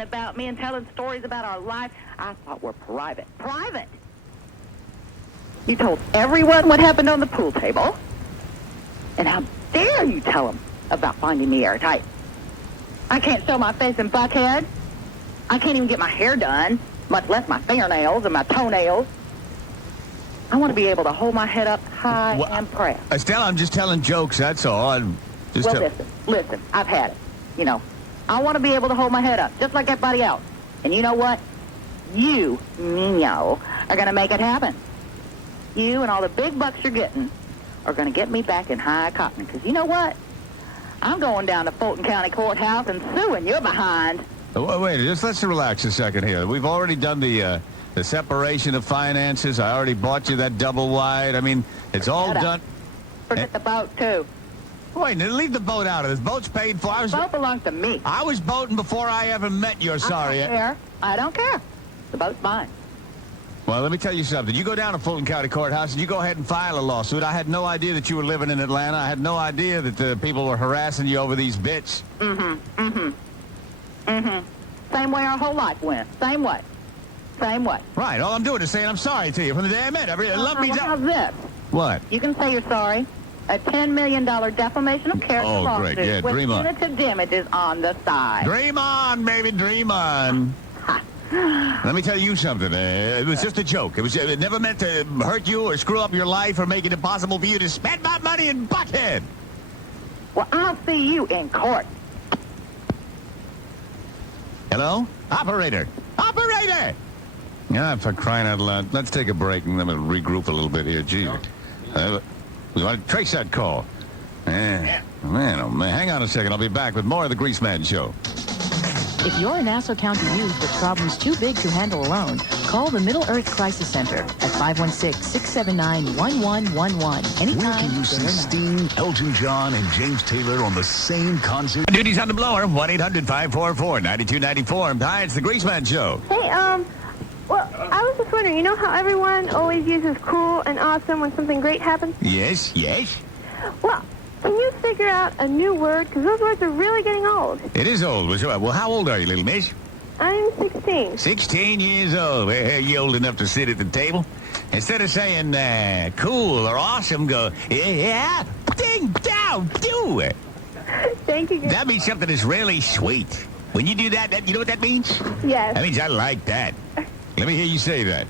about me and telling stories about our life. I thought we're private. Private! You told everyone what happened on the pool table. And how dare you tell them about finding me airtight? I can't show my face in Buckhead. I can't even get my hair done, much less my fingernails and my toenails. I want to be able to hold my head up high and proud. Estelle, I'm just telling jokes, that's all. Listen, I've had it. You know, I want to be able to hold my head up, just like everybody else. And you know what? You, Nino, are going to make it happen. You and all the big bucks you're getting are going to get me back in high cotton. Because you know what? I'm going down to Fulton County Courthouse and suing you behind. Wait, just let's relax a second here. We've already done the separation of finances. I already bought you that double wide. I mean, it's all done. Forget the boat, too. Wait, leave the boat out of this. Boat's paid for. The boat belongs to me. I was boating before I ever met your sorry. I don't care. The boat's mine. Well, let me tell you something. You go down to Fulton County Courthouse and you go ahead and file a lawsuit. I had no idea that you were living in Atlanta. I had no idea that the people were harassing you over these bits. Same way our whole life went. Same way. Right. All I'm doing is saying I'm sorry to you from the day I met. How's this? What? You can say you're sorry. A $10 million defamation of character lawsuit great. Yeah, with dream on. punitive damages on the side. Dream on, baby, dream on. Let me tell you something. It was just a joke. It never meant to hurt you or screw up your life or make it impossible for you to spend my money in Buckhead. Well, I'll see you in court. Hello? Operator! Operator! Yeah, for crying out loud. Let's take a break and then we'll regroup a little bit here. Gee. We want to trace that call. Man, oh man. Hang on a second. I'll be back with more of the Greaseman Show. If you're a Nassau County youth with problems too big to handle alone, call the Middle Earth Crisis Center at 516-679-1111. Anytime. Where can you see Sting, Elton John, and James Taylor on the same concert? Duty's on the blower. 1-800-544-9294. Hi, it's the Greaseman Show. Hey, well, I was just wondering, you know how everyone always uses cool and awesome when something great happens? Yes. Well, can you figure out a new word? Because those words are really getting old. It is old. Well, how old are you, little miss? I'm 16. 16 years old. Well, you old enough to sit at the table? Instead of saying cool or awesome, go, yeah, ding, down, do it. Thank you. That means something that's really sweet. When you do that, you know what that means? Yes. That means I like that. Let me hear you say that.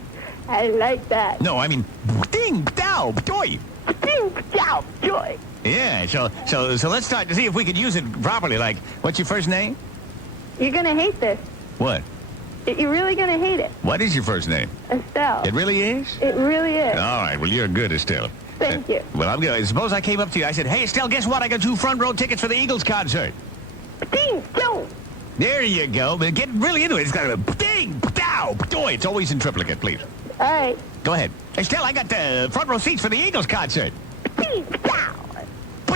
I like that. No, I mean, ding, dow, joy. Ding, dow, joy. Yeah, so let's start to see if we could use it properly. Like, what's your first name? You're going to hate this. What? You're really going to hate it. What is your first name? Estelle. It really is? It really is. All right, well, you're good, Estelle. Thank you. Well, I'm good. Suppose I came up to you. I said, hey, Estelle, guess what? I got 2 front row tickets for the Eagles concert. Ding, dow. There you go. But get really into it. It's got a ding, dow, joy. It's always in triplicate, please. All right. Go ahead. Estelle, I got the front row seats for the Eagles concert. Ding, dow.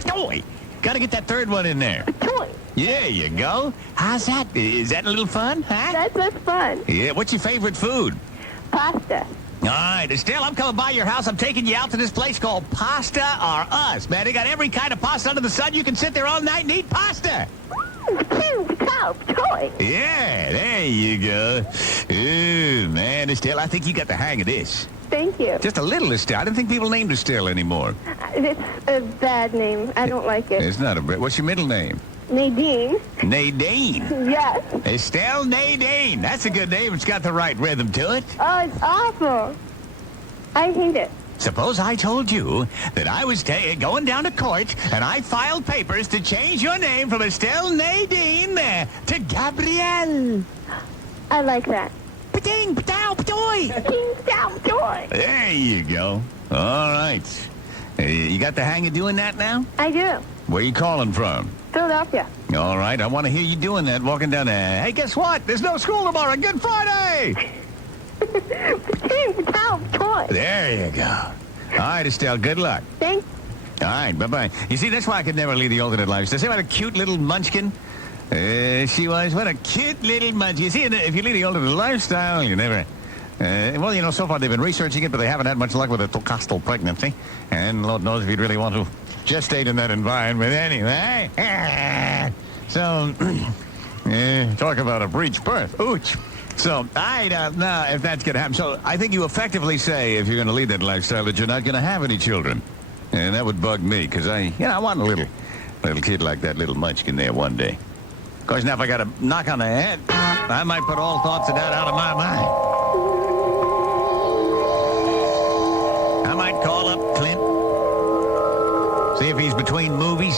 Joy. Got to get that third one in there. Joy. There you go. How's that? Is that a little fun, huh? That's fun. Yeah, what's your favorite food? Pasta. All right, Estelle, I'm coming by your house. I'm taking you out to this place called Pasta or Us. Man, they got every kind of pasta under the sun. You can sit there all night and eat pasta. Ding, dow, joy. Yeah, there you go. Ooh, man, Estelle, I think you got the hang of this. Thank you. Just a little Estelle. I didn't think people named Estelle anymore. It's a bad name. I don't like it. It's not a... What's your middle name? Nadine. Nadine. Yes. Estelle Nadine. That's a good name. It's got the right rhythm to it. Oh, it's awful. I hate it. Suppose I told you that I was going down to court and I filed papers to change your name from Estelle Nadine to Gabrielle. I like that. Ding, dow, joy. Ding, dow, joy. There you go. All right. You got the hang of doing that now? I do. Where you calling from? Philadelphia. All right. I want to hear you doing that, walking down there. Hey, guess what? There's no school tomorrow. Good Friday. Ding, dow, joy. There you go. All right, Estelle. Good luck. Thanks. All right. Bye-bye. You see, that's why I could never lead the alternate lifestyle. See what a cute little munchkin she was? What a cute little munchkin. You see, if you lead the alternate lifestyle, you never... well, you know, so far they've been researching it, but they haven't had much luck with a costal pregnancy. And Lord knows if you'd really want to gestate in that environment anyway. So, Talk about a breech birth. Ooch. So, I don't know if that's going to happen. So, I think you effectively say, if you're going to lead that lifestyle, that you're not going to have any children. And that would bug me, because I want a little kid like that little munchkin there one day. Of course, now if I got a knock on the head, I might put all thoughts of that out of my mind. I might call up Clint, see if he's between movies.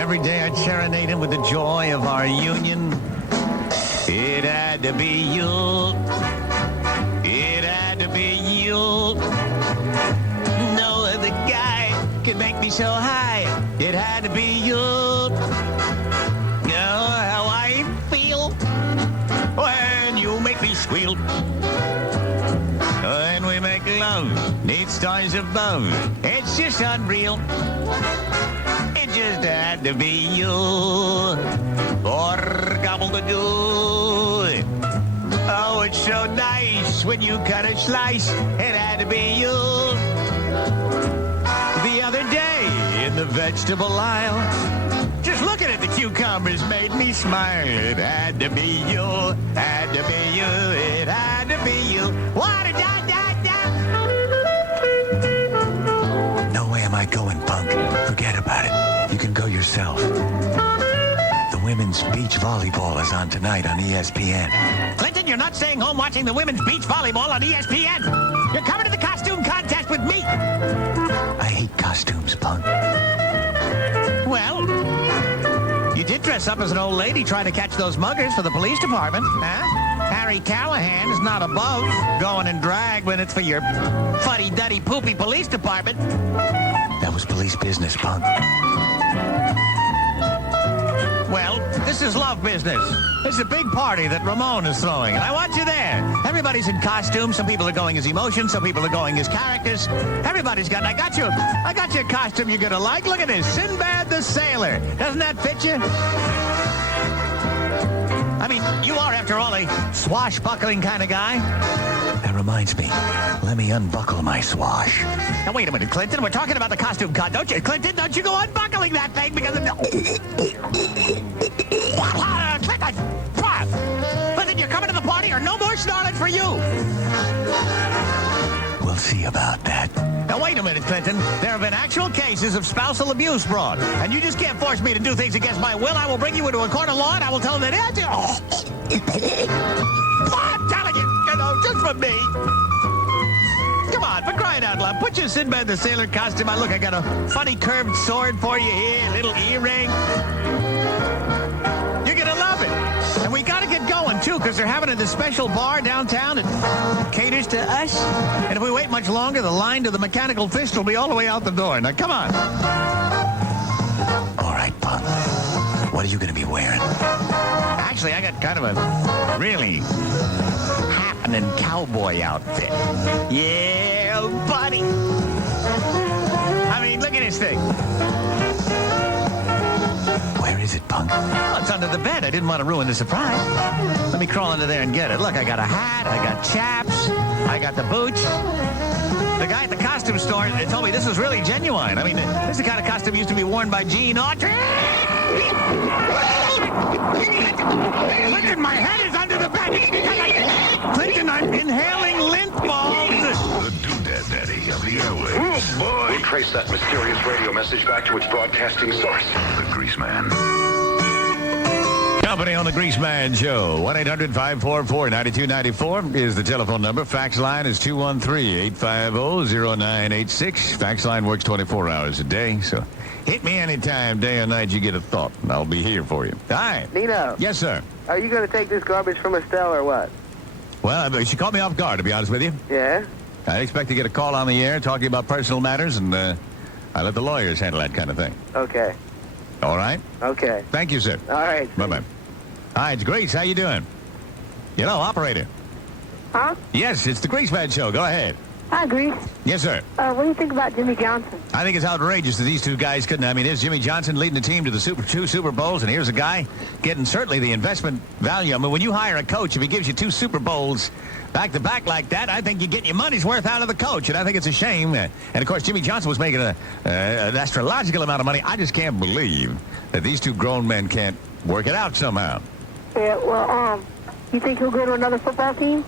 Every day I'd serenade him with the joy of our union. It had to be you. It had to be you. No other guy could make me so high. It had to be you. You know how I feel when you make me squeal. When we make love, 8 stars above. It's just unreal. It just had to be you. Or gobble-the-goo. Oh, it's so nice when you cut a slice. It had to be you. The other day in the vegetable aisle, just looking at the cucumbers made me smile. It had to be you. Had to be you. It had to be you. What a da-da-da. No way am I going, punk. Forget about it. You can go yourself. The women's beach volleyball is on tonight on ESPN. Clinton, you're not staying home watching the women's beach volleyball on ESPN. You're coming to the costume contest with me. I hate costumes, punk. Well, you did dress up as an old lady trying to catch those muggers for the police department, huh? Harry Callahan is not above going in drag when it's for your fuddy-duddy poopy police department. That was police business, punk. Well, this is love business. This is a big party that Ramon is throwing, and I want you there. Everybody's in costume. Some people are going as emotions. Some people are going as characters. Everybody's got... I got you a costume you're going to like. Look at this. Sinbad the Sailor. Doesn't that fit you? I mean, you are, after all, a swashbuckling kind of guy. That reminds me. Let me unbuckle my swash. Now, wait a minute, Clinton. We're talking about the costume con. Don't you, Clinton? Don't you go unbuckling that thing because of... Clinton! Clinton, you're coming to the party or no more snarling for you. We'll see about that. Now, wait a minute, Clinton. There have been actual cases of spousal abuse brought, and you just can't force me to do things against my will. I will bring you into a court of law, and I will tell them that... I'm telling you, just for me. Come on, for crying out loud. Put your Sinbad the Sailor costume on. Look, I got a funny curved sword for you here, a little earring. You're going to love it. And we got to get going, too, because they're having this special bar downtown that caters to us. And if we wait much longer, the line to the mechanical fist will be all the way out the door. Now, come on. All right, punk. What are you going to be wearing? Actually, I got kind of a really happening cowboy outfit. Yeah, buddy. I mean, look at this thing. Where is it, punk? Well, it's under the bed. I didn't want to ruin the surprise. Let me crawl under there and get it. Look, I got a hat, I got chaps, I got the boots. The guy at the costume store told me this was really genuine. I mean, this is the kind of costume used to be worn by Gene Autry. Clinton, my head is under the bed. Clinton, I'm inhaling lint balls. The doodad daddy of the airwaves. Oh, boy. We'll trace that mysterious radio message back to its broadcasting source. The Greaseman. Company on the Greaseman Show. 1-800-544-9294 is the telephone number. Fax line is 213-850-0986. Fax line works 24 hours a day, so hit me anytime, day or night, you get a thought, and I'll be here for you. Hi. Nino. Yes, sir. Are you going to take this garbage from Estelle or what? Well, she caught me off guard, to be honest with you. Yeah? I expect to get a call on the air talking about personal matters, and I let the lawyers handle that kind of thing. Okay. All right? Okay. Thank you, sir. All right. Bye-bye. Hi, it's Grace. How you doing? You know, operator. Huh? Yes, it's the Greaseman Show. Go ahead. Hi, Grease. Yes, sir. What do you think about Jimmy Johnson? I think it's outrageous that these two guys couldn't. I mean, there's Jimmy Johnson leading the team to the two Super Bowls, and here's a guy getting certainly the investment value. I mean, when you hire a coach, if he gives you 2 Super Bowls back-to-back like that, I think you get your money's worth out of the coach, and I think it's a shame. And, of course, Jimmy Johnson was making an astrological amount of money. I just can't believe that these two grown men can't work it out somehow. Yeah, well, you think he'll go to another football team?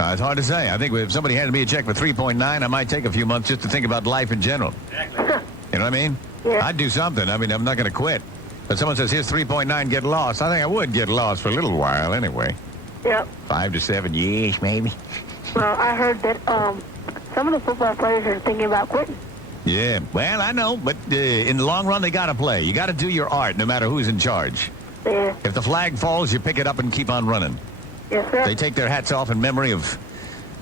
It's hard to say. I think if somebody handed me a check for 3.9, I might take a few months just to think about life in general. Exactly. You know what I mean? Yeah. I'd do something. I mean, I'm not going to quit. But someone says, here's 3.9, get lost. I think I would get lost for a little while anyway. Yep. 5 to 7 years, maybe. Well, I heard that some of the football players are thinking about quitting. Yeah, well, I know, but in the long run, they got to play. You got to do your art no matter who's in charge. Yeah. If the flag falls, you pick it up and keep on running. Yes, sir. They take their hats off in memory of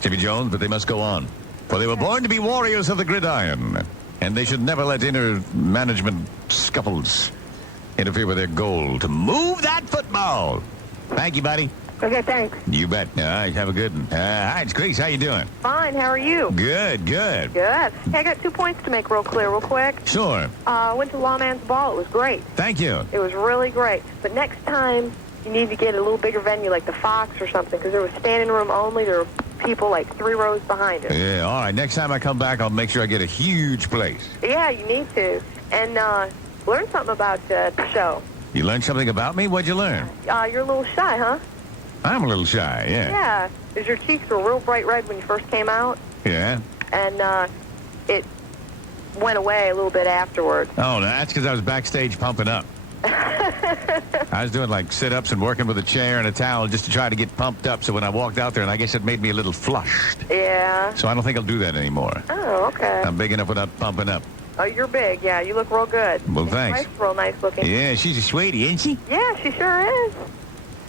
Jimmy Jones, but they must go on. For they were born to be warriors of the gridiron, and they should never let inner management scuffles interfere with their goal to move that football. Thank you, buddy. Okay, thanks. You bet. All right, have a good one. Hi, it's Grease. How you doing? Fine, how are you? Good, good. Good. Hey, I got 2 points to make real clear, real quick. Sure. Went to Lawman's Ball. It was great. Thank you. It was really great. But next time, you need to get a little bigger venue like the Fox or something, because there was standing room only. There were people like 3 rows behind us. Yeah, all right. Next time I come back, I'll make sure I get a huge place. Yeah, you need to. And learn something about the show. You learned something about me? What'd you learn? You're a little shy, huh? I'm a little shy, yeah. Yeah, because your cheeks were real bright red when you first came out. Yeah? And it went away a little bit afterwards. Oh, that's because I was backstage pumping up. I was doing like sit-ups and working with a chair and a towel just to try to get pumped up. So when I walked out there, and I guess it made me a little flushed. Yeah. So I don't think I'll do that anymore. Oh, okay. I'm big enough without pumping up. Oh, you're big. Yeah, you look real good. Well, Your thanks. wife's real nice looking. Yeah, she's a sweetie, isn't she? Yeah, she sure is.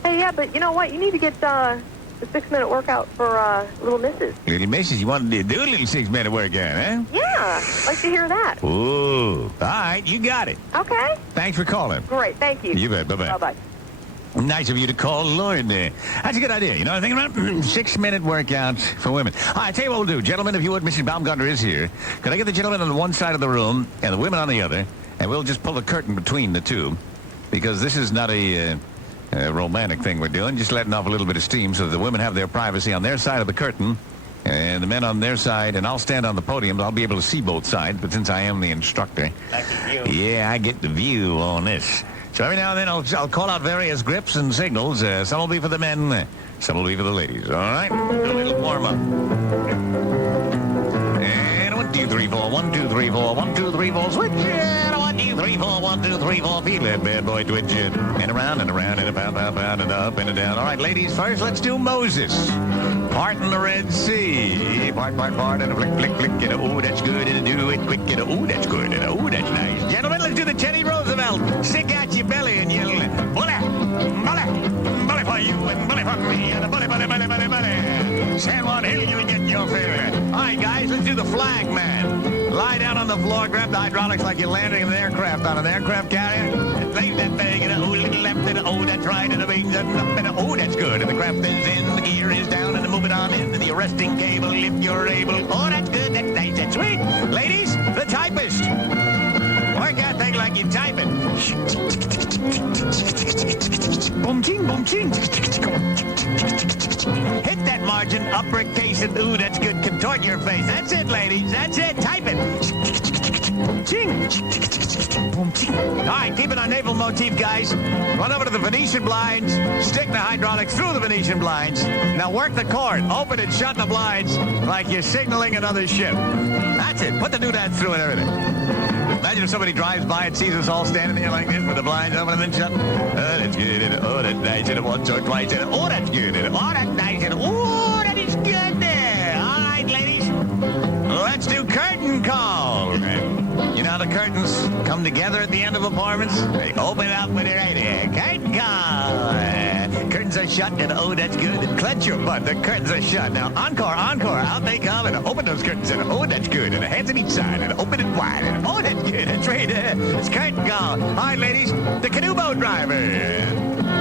Hey, yeah, but you know what? You need to get the 6-minute workout for Little Missus. Little Missus, you wanted to do a little 6-minute workout, huh? Yeah, I'd like to hear that. Ooh. All right, you got it. Okay. Thanks for calling. Great, thank you. You bet. Bye-bye. Bye-bye. Nice of you to call, Lord. That's a good idea. You know what I'm thinking about? 6-minute workouts for women. All right, tell you what we'll do. Gentlemen, if you would, Mrs. Baumgartner is here. Could I get the gentlemen on one side of the room and the women on the other? And we'll just pull the curtain between the two. Because this is not a romantic thing we're doing. Just letting off a little bit of steam so that the women have their privacy on their side of the curtain. And the men on their side. And I'll stand on the podium. I'll be able to see both sides. But since I am the instructor. Yeah, I get the view on this. So every now and then I'll call out various grips and signals. Some will be for the men, some will be for the ladies. All right? Do a little warm up. And 1, 2, 3, 4. 1, 2, 3, 4. 1, 2, 3, 4. Switch it. 1, 2, 3, 4. 1, 2, 3, 4. Feel that bad boy twitch it. And around and around and about and up and down. All right, ladies, first let's do Moses. Parting the Red Sea. Part, and a flick, flick, flick. And oh, that's good. And do it quick. And oh, that's good. And oh, that's nice. Gentlemen, let's do the Teddy Roosevelt. Stick out your belly and yell, bully, bully for you and bully for me. And a bully. San Juan Hill, you get your fill. All right, guys, let's do the flag man. Lie down on the floor, grab the hydraulics like you're landing an aircraft on an aircraft carrier. And leave that bag and oh, little left and oh, that's right. And the wings up and oh, that's good. And the craft is in, the gear is down, and move it on into the arresting cable if you're able. Oh, that's good, that's nice, that's sweet. Ladies, the typist. Work that thing like you're typing. Boom, ching, boom, ching. Hit that margin, uppercase, and ooh, that's good. Contort your face. That's it, ladies. That's it. Type it. Ching. Boom, ching. All right, keep it on naval motif, guys. Run over to the Venetian blinds. Stick the hydraulics through the Venetian blinds. Now work the cord. Open and shut the blinds like you're signaling another ship. That's it. Put the doodads through and everything. Imagine if somebody drives by and sees us all standing there like this with the blinds open and then shut. Oh, that's good. And oh, that's nice. And once or twice. And oh, that's good. And oh, that's nice. And oh, that is good there. All right, ladies. Let's do curtain call. You know how the curtains come together at the end of apartments? They open up when they're right here. Curtain call. Curtains are shut, and oh, that's good. And clench your butt. The curtains are shut. Now, encore. Out they come, and open those curtains, and oh, that's good. And the hands on each side, and open it wide, and oh, that's good. That's right. It's curtain call. All right, ladies, the canoe boat driver.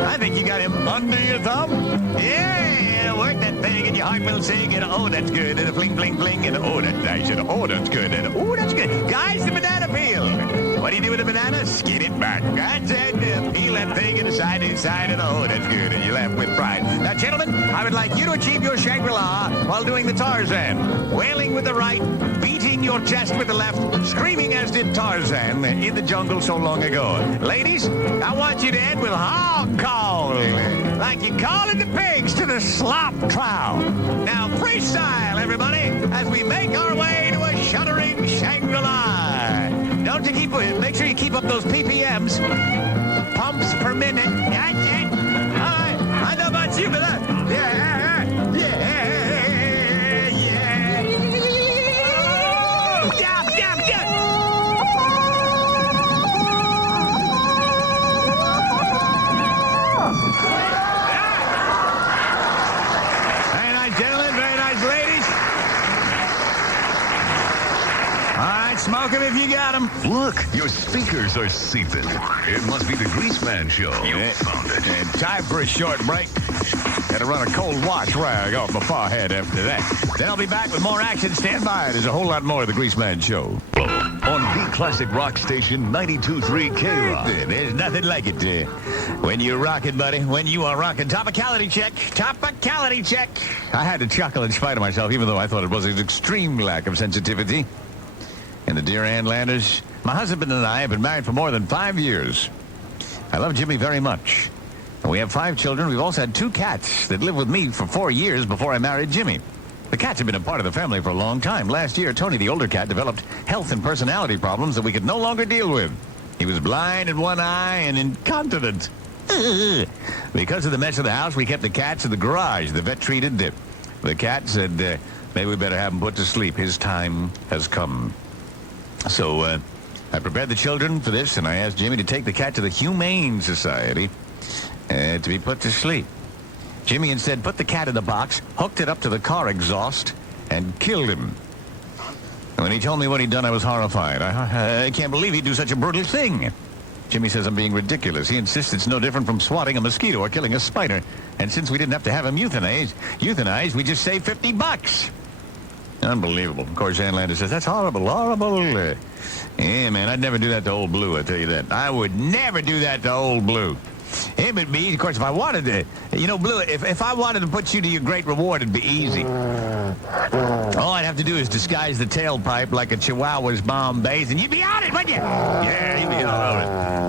I think you got him under your thumb. Yeah, work that thing and your heart will sing. And oh, that's good. And a fling, fling, fling. And oh, that's nice. And oh, that's good. And oh, that's good. Guys, the banana peel. What do you do with the banana? Skin it back. That's it. Peel that thing inside, and oh, that's good. And you laugh with pride. Now, gentlemen, I would like you to achieve your Shangri-La while doing the Tarzan. Wailing with the right, beating your chest with the left, screaming as did Tarzan in the jungle so long ago. Ladies, I want you to end with hog call, like you calling the pigs to the slop trough. Now, freestyle, everybody, as we make our way to a shuddering Shangri-La. Don't you make sure you keep up those PPMs, pumps per minute. That's it. All right, I know about you, but yeah. Very nice, gentlemen. Very nice, ladies. All right, smoke 'em if you got 'em. Look, your speakers are seething. It must be the Greaseman show. You found it. And time for a short break. Got to run a cold wash rag off my forehead after that. Then I'll be back with more action. Stand by. There's a whole lot more of the Greaseman show. On the classic rock station 92.3 K-Rock. There's nothing like it. When you're rocking, buddy. When you are rocking. Topicality check. Topicality check. I had to chuckle in spite of myself, even though I thought it was an extreme lack of sensitivity. And the dear Ann Landers, my husband and I have been married for more than 5 years. I love Jimmy very much. And we have 5 children. We've also had 2 cats that lived with me for 4 years before I married Jimmy. The cats have been a part of the family for a long time. Last year, Tony, the older cat, developed health and personality problems that we could no longer deal with. He was blind in one eye and incontinent. Because of the mess of the house, we kept the cats in the garage. The vet treated it. The cat said, maybe we better have him put to sleep. His time has come. So I prepared the children for this, and I asked Jimmy to take the cat to the Humane Society to be put to sleep. Jimmy instead put the cat in the box, hooked it up to the car exhaust, and killed him. When he told me what he'd done, I was horrified. I can't believe he'd do such a brutal thing. Jimmy says I'm being ridiculous. He insists it's no different from swatting a mosquito or killing a spider. And since we didn't have to have him euthanized, we just saved $50. Unbelievable. Of course, Ann Landers says, that's horrible, horrible. Yeah, man, I'd never do that to Old Blue, I tell you that. I would never do that to Old Blue. Him and me, of course, if I wanted to, Blue, if I wanted to put you to your great reward, it'd be easy. All I'd have to do is disguise the tailpipe like a Chihuahua's Bombays, and you'd be on it, wouldn't you? Yeah, you'd be all over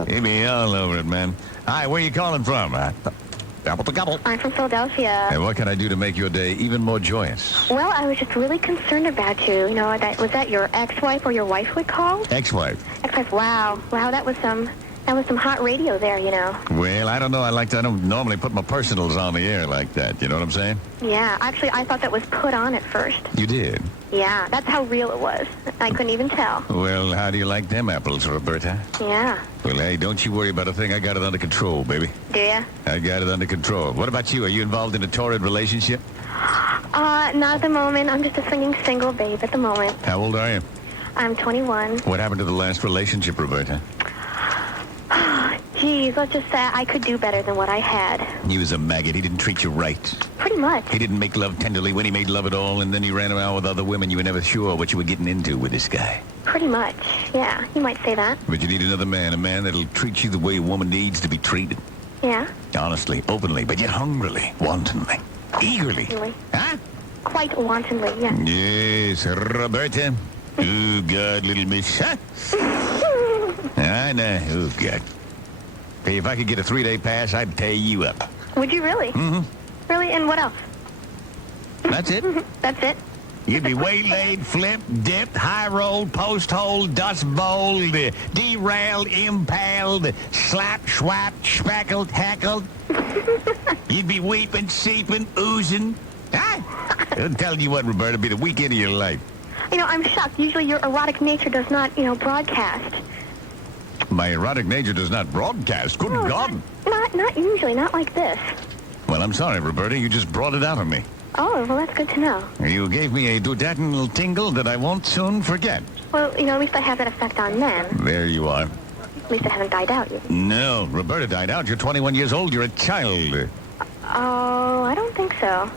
it. You'd be all over it, man. Hi, where are you calling from? I'm from Philadelphia. And what can I do to make your day even more joyous? Well, I was just really concerned about you. Was that your ex-wife or your wife would call? Ex-wife. Ex-wife, wow, that was some hot radio there, Well, I don't know. I don't normally put my personals on the air like that. You know what I'm saying? Yeah, actually, I thought that was put on at first. You did? Yeah, that's how real it was. I couldn't even tell. Well, how do you like them apples, Roberta? Yeah. Well, hey, don't you worry about a thing. I got it under control, baby. Do ya? I got it under control. What about you? Are you involved in a torrid relationship? Not at the moment. I'm just a swinging single babe at the moment. How old are you? I'm 21. What happened to the last relationship, Roberta? Geez, let's just say I could do better than what I had. He was a maggot. He didn't treat you right. Pretty much. He didn't make love tenderly when he made love at all, and then he ran around with other women. You were never sure what you were getting into with this guy. Pretty much, yeah. You might say that. But you need another man, a man that'll treat you the way a woman needs to be treated. Yeah? Honestly, openly, but yet hungrily, wantonly, eagerly. Wantonly. Huh? Quite wantonly, yeah. Yes, Roberta. Oh, God, little miss. Huh? I know. Oh, God. Hey, if I could get a 3-day pass, I'd tear you up. Would you really? Mm-hmm. Really? And what else? That's it. That's it? You'd be waylaid, flipped, dipped, high-rolled, post-holed, dust-bowled, derailed, impaled, slapped, schwapped, speckled, heckled. You'd be weeping, seeping, oozing. I'm telling you what, Roberta, it'd be the weekend of your life. I'm shocked. Usually your erotic nature does not, broadcast. My erotic nature does not broadcast. Good God. Not usually. Not like this. Well, I'm sorry, Roberta. You just brought it out of me. Oh, well, that's good to know. You gave me a duodenal tingle that I won't soon forget. Well, at least I have that effect on men. There you are. At least I haven't died out yet. No, Roberta died out. You're 21 years old. You're a child. Oh, I don't think so.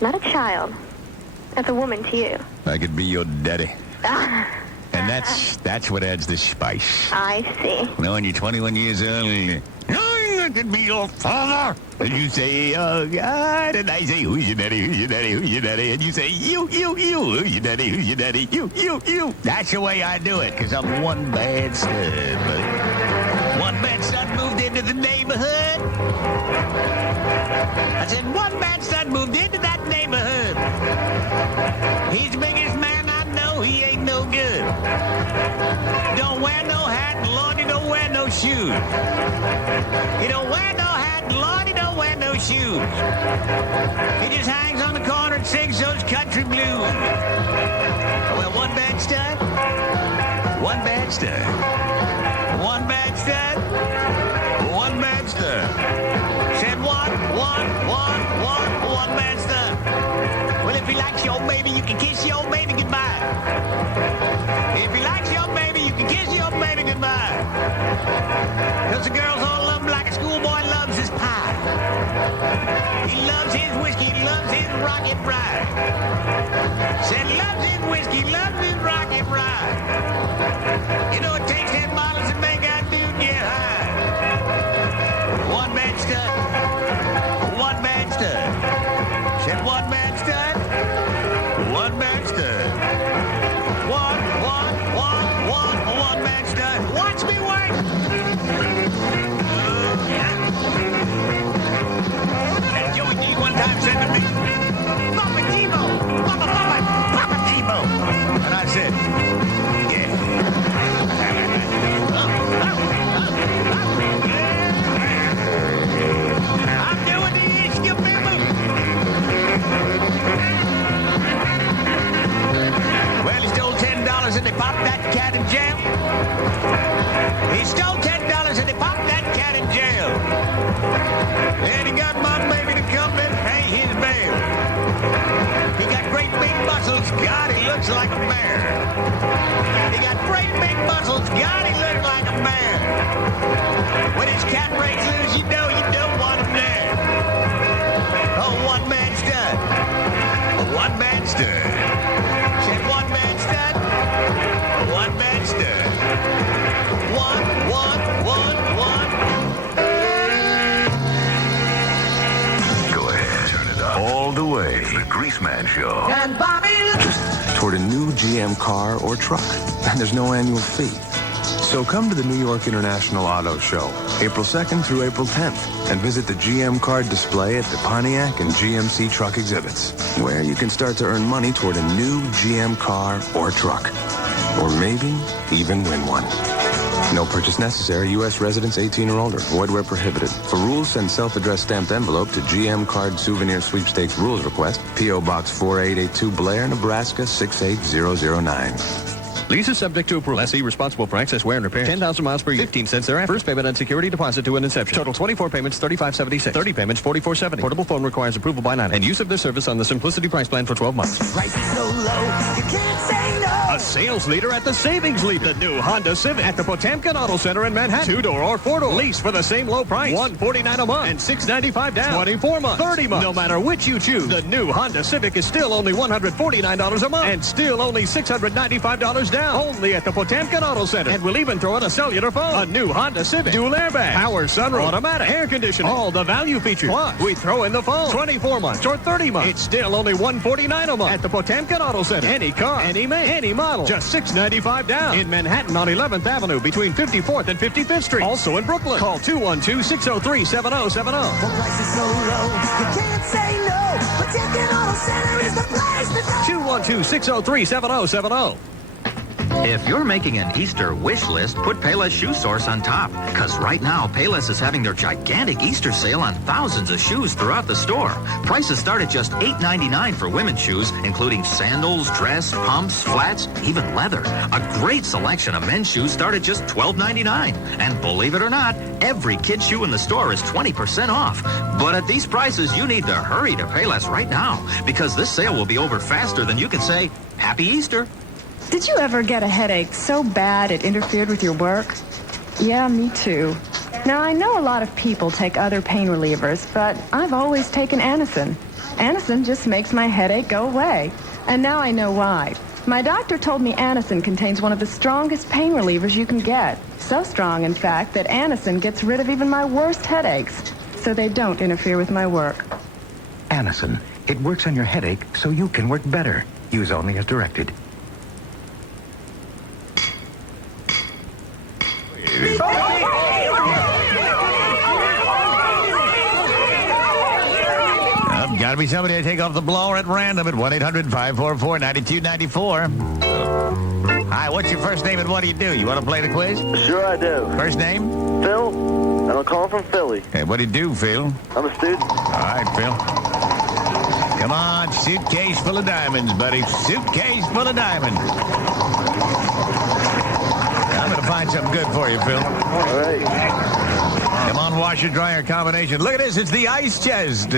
Not a child. That's a woman to you. I could be your daddy. And that's what adds the spice. I see. When you're 21 years old, I could be your father. And you say, oh, God. And I say, who's your daddy, who's your daddy, who's your daddy? And you say, you. Who's your daddy, who's your daddy? You. That's the way I do it, because I'm one bad stud, buddy. One bad stud moved into the neighborhood. I said, one bad stud moved into that neighborhood. He's the biggest man I know. He ain't no good. Don't wear no hat, and Lord, he don't wear no shoes. He don't wear no hat, and Lord, he don't wear no shoes. He just hangs on the corner and sings those country blues. Well, one bad stud. One bad stud. One bad stud. One bad stud. Said one bad stud. Well, if he likes your baby, you can kiss your baby goodbye. If he likes your baby, you can kiss your baby goodbye. Because the girls all love him like a schoolboy loves his pie. He loves his whiskey, loves his rocket ride. Said loves his whiskey, loves his rocket ride. You know it takes 10 bottles to make that dude get high. One bad stud. One bad stud. Said one bad stud. One bad stud. One bad stud. Watch me work. And Joey D one time said to me, Papa Tebow, Papa Tebow. And I said, yeah. I'm doing the issue, baby. Well, he stole $10 and they popped that cat in jail. He stole $10 and they popped that cat in jail. And he got my baby to come and pay his bail. He got great big muscles. God, he looks like a bear. He got great big muscles. God, he looks like a bear. When his cat breaks loose, you know you don't want him there. Oh, one man stud. One man stud. Said one man stud. One man stud. One. Go ahead, turn it up. All the way. The Greaseman Show. Toward a new GM car or truck, and there's no annual fee. So come to the New York International Auto Show, April 2nd through April 10th, and visit the GM card display at the Pontiac and GMC truck exhibits, where you can start to earn money toward a new GM car or truck, or maybe even win one. No purchase necessary. U.S. residents 18 or older. Void where prohibited. For rules, send self-addressed stamped envelope to GM Card Souvenir Sweepstakes Rules Request, P.O. Box 4882, Blair, Nebraska 68009. Lease is subject to approval. Lessee responsible for excess wear and repair. 10,000 miles per year. 15 cents thereafter. First payment on security deposit to an inception. Total 24 payments, $35.76. 30 payments, $44.70. Portable phone requires approval by 9. And use of their service on the Simplicity price plan for 12 months. Price is so low, you can't say no. A sales leader at the savings leader. The new Honda Civic at the Potemkin Auto Center in Manhattan. 2-door or 4-door. Lease for the same low price. $149 a month and $695 down. 24 months. 30 months. No matter which you choose. The new Honda Civic is still only $149 a month and still only $695 down. Only at the Potemkin Auto Center. And we'll even throw in a cellular phone. A new Honda Civic. Dual airbag. Power sunroof. Automatic. Air conditioning. All the value features. Plus, we throw in the phone. 24 months or 30 months. It's still only $149 a month at the Potemkin Auto Center. Any car, any make, any model. Just $695 down. In Manhattan on 11th Avenue between 54th and 55th Street. Also in Brooklyn. Call 212-603-7070. The price is so low, you can't say no. Potemkin Auto Center is the place to go. 212-603-7070. If you're making an Easter wish list, put Payless Shoe Source on top. Because right now, Payless is having their gigantic Easter sale on thousands of shoes throughout the store. Prices start at just $8.99 for women's shoes, including sandals, dress, pumps, flats, even leather. A great selection of men's shoes start at just $12.99. And believe it or not, every kid's shoe in the store is 20% off. But at these prices, you need to hurry to Payless right now, because this sale will be over faster than you can say, Happy Easter. Did you ever get a headache so bad it interfered with your work? Yeah, me too. Now, I know a lot of people take other pain relievers, but I've always taken Anacin. Anacin just makes my headache go away. And now I know why. My doctor told me Anacin contains one of the strongest pain relievers you can get. So strong, in fact, that Anacin gets rid of even my worst headaches. So they don't interfere with my work. Anacin. It works on your headache so you can work better. Use only as directed. Gotta be somebody to take off the blower at random at 1-800-544-9294. Hi, what's your first name and what do you do? You want to play the quiz? Sure I do. First name? Phil, and I'm calling from Philly. Hey, what do you do, Phil? I'm a student. All right, Phil. Come on, suitcase full of diamonds, buddy. Suitcase full of diamonds. I'm going to find something good for you, Phil. All right. Come on, washer-dryer combination. Look at this. It's the ice chest.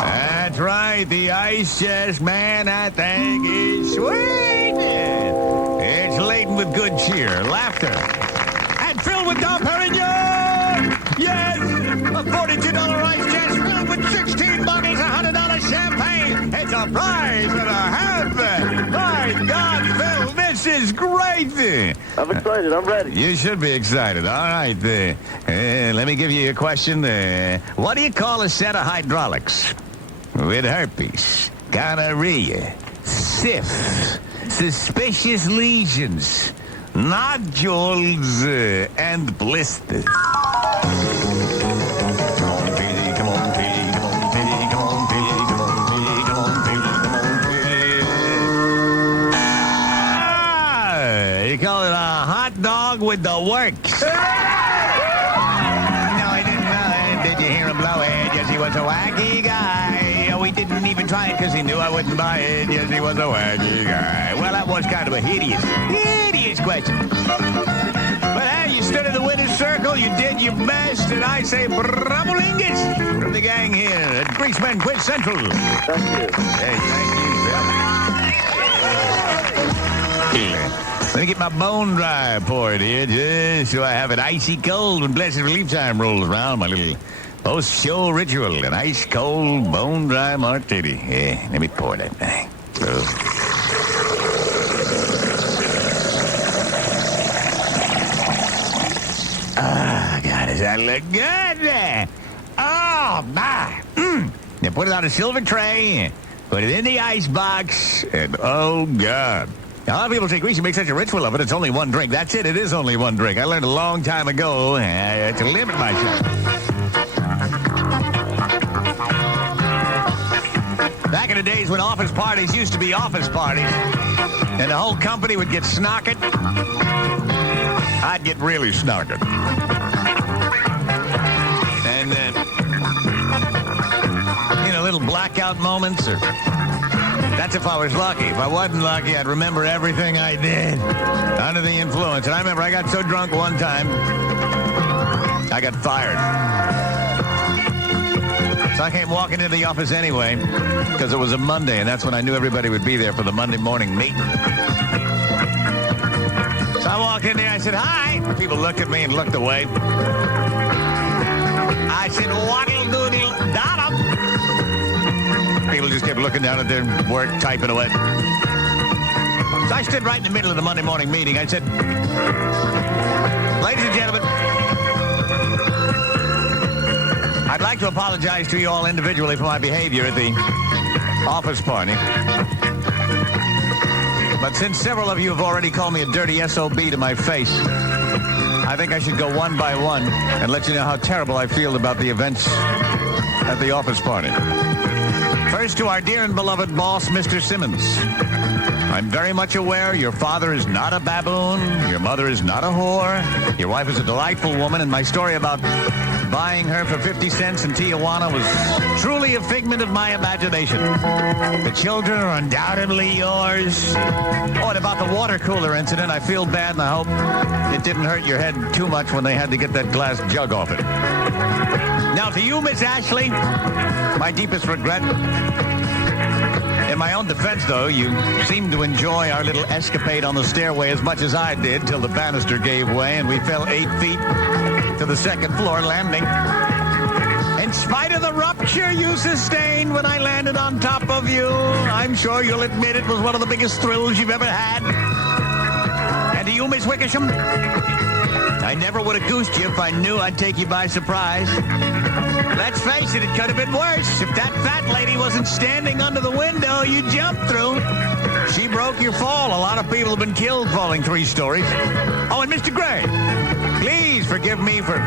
That's right, the ice chest, man. That thing is sweet. It's laden with good cheer, laughter, and filled with Dom Perignon. Yes, a $42 ice chest filled with 16 bottles of $100 champagne. It's a prize and a half. My God, Phil, this is great. I'm excited. I'm ready. You should be excited. All right. Let me give you a question. What do you call a set of hydraulics with herpes, gonorrhea, syphilis, suspicious lesions, nodules, and blisters? You call it a hot dog with the works. No, I didn't know it. Did you hear him blow it? Yes, he was a wacky guy. Oh, he didn't even try it because he knew I wouldn't buy it. Yes, he was a wacky guy. Well, that was kind of a hideous question. But hey, you stood in the winner's circle. You did your best. And I say bravo-lingus from the gang here at Greaseman Quiz Central. Thank you. Hey, thank you, Bill. Let me get my bone dry poured here, just so I have it icy cold when Blessed Relief time rolls around. My little post-show ritual, an ice cold bone dry martini. Yeah, let me pour that thing. Ah, God, does that look good? Oh, my. Now put it on a silver tray, put it in the ice box, and oh, God. A lot of people say, Greasy, make such a ritual of it. It's only one drink. That's it. It is only one drink. I learned a long time ago to limit myself. Back in the days when office parties used to be office parties, and the whole company would get snockered, I'd get really snockered. And, little blackout moments or... That's if I was lucky. If I wasn't lucky, I'd remember everything I did under the influence. And I remember I got so drunk one time, I got fired. So I came walking into the office anyway, because it was a Monday, and that's when I knew everybody would be there for the Monday morning meet. So I walked in there, I said, hi. People looked at me and looked away. I said, waddle-doodle-doddle. People just kept looking down at their work, typing away. So I stood right in the middle of the Monday morning meeting. I said, ladies and gentlemen, I'd like to apologize to you all individually for my behavior at the office party. But since several of you have already called me a dirty SOB to my face, I think I should go one by one and let you know how terrible I feel about the events at the office party. First, to our dear and beloved boss, Mr. Simmons. I'm very much aware your father is not a baboon, your mother is not a whore, your wife is a delightful woman, and my story about buying her for 50 cents in Tijuana was truly a figment of my imagination. The children are undoubtedly yours. Oh, and about the water cooler incident, I feel bad, and I hope it didn't hurt your head too much when they had to get that glass jug off it. Now, to you, Miss Ashley, my deepest regret. And In my own defense, though, you seemed to enjoy our little escapade on the stairway as much as I did till the banister gave way and we fell 8 feet to the second floor landing. In spite of the rupture you sustained when I landed on top of you, I'm sure you'll admit it was one of the biggest thrills you've ever had. And to you, Miss Wickersham, I never would have goosed you if I knew I'd take you by surprise. Let's face it, it could have been worse. If that fat lady wasn't standing under the window you jumped through, she broke your fall. A lot of people have been killed falling 3 stories. Oh, and Mr. Gray, please forgive me for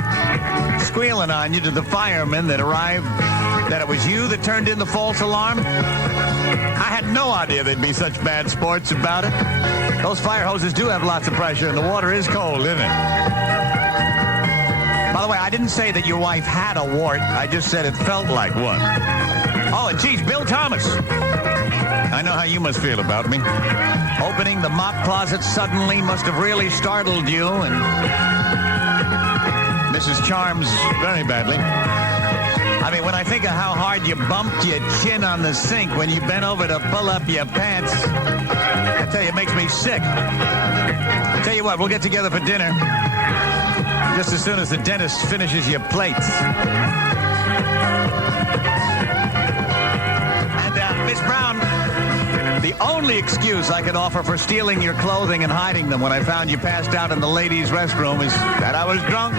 squealing on you to the firemen that arrived, that it was you that turned in the false alarm. I had no idea they'd be such bad sports about it. Those fire hoses do have lots of pressure, and the water is cold, isn't it? By the way, I didn't say that your wife had a wart. I just said it felt like one. Oh, and geez, Bill Thomas. I know how you must feel about me. Opening the mop closet suddenly must have really startled you, and Mrs. Charms very badly. I mean, when I think of how hard you bumped your chin on the sink when you bent over to pull up your pants, I tell you, it makes me sick. Tell you what, we'll get together for dinner just as soon as the dentist finishes your plates. And, Miss Brown, the only excuse I could offer for stealing your clothing and hiding them when I found you passed out in the ladies' restroom is that I was drunk.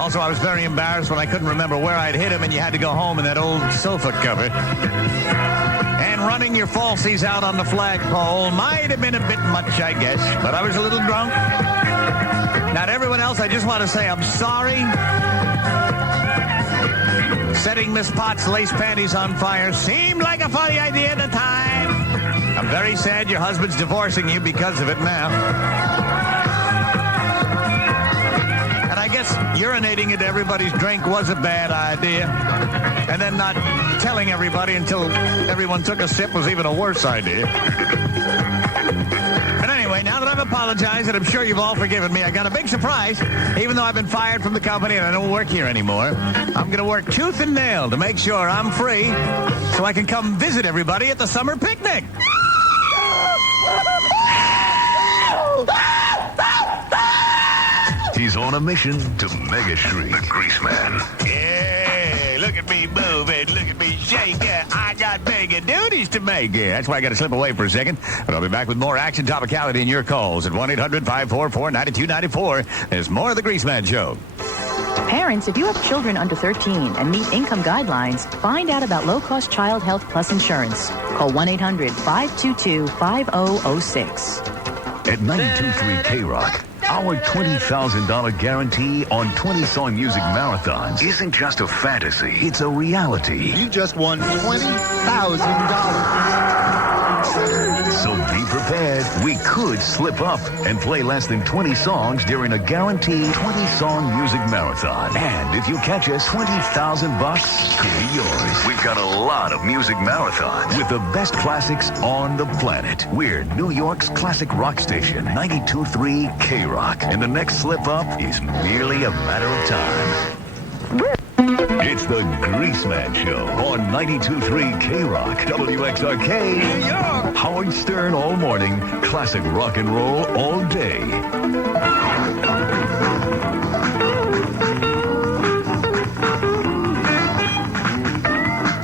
Also, I was very embarrassed when I couldn't remember where I'd hit him and you had to go home in that old sofa cover. And running your falsies out on the flagpole might have been a bit much, I guess, but I was a little drunk. Now, to everyone else, I just want to say I'm sorry. Setting Miss Potts' lace panties on fire seemed like a funny idea at the time. I'm very sad your husband's divorcing you because of it now. And I guess urinating into everybody's drink was a bad idea. And then not telling everybody until everyone took a sip was even a worse idea. But anyway, now that I've apologized and I'm sure you've all forgiven me, I got a big surprise. Even though I've been fired from the company and I don't work here anymore, I'm going to work tooth and nail to make sure I'm free so I can come visit everybody at the summer picnic. He's on a mission to Mega Shriek. The Greaseman. Yeah, look at me moving, look at me shaking. I got mega duties to make. Yeah, that's why I got to slip away for a second. But I'll be back with more action, topicality, and your calls at 1-800-544-9294. There's more of the Greaseman Show. Parents, if you have children under 13 and meet income guidelines, find out about low-cost Child Health Plus insurance. Call 1-800-522-5006. At 92.3 K-Rock, our $20,000 guarantee on 20-song music marathons isn't just a fantasy, it's a reality. You just won $20,000. So be prepared. We could slip up and play less than 20 songs during a guaranteed 20-song music marathon. And if you catch us, $20,000 could be yours. We've got a lot of music marathons with the best classics on the planet. We're New York's classic rock station, 92.3 K-Rock. And the next slip up is merely a matter of time. It's the Greaseman Show on 92.3 K-Rock, WXRK, New York. Howard Stern all morning, classic rock and roll all day.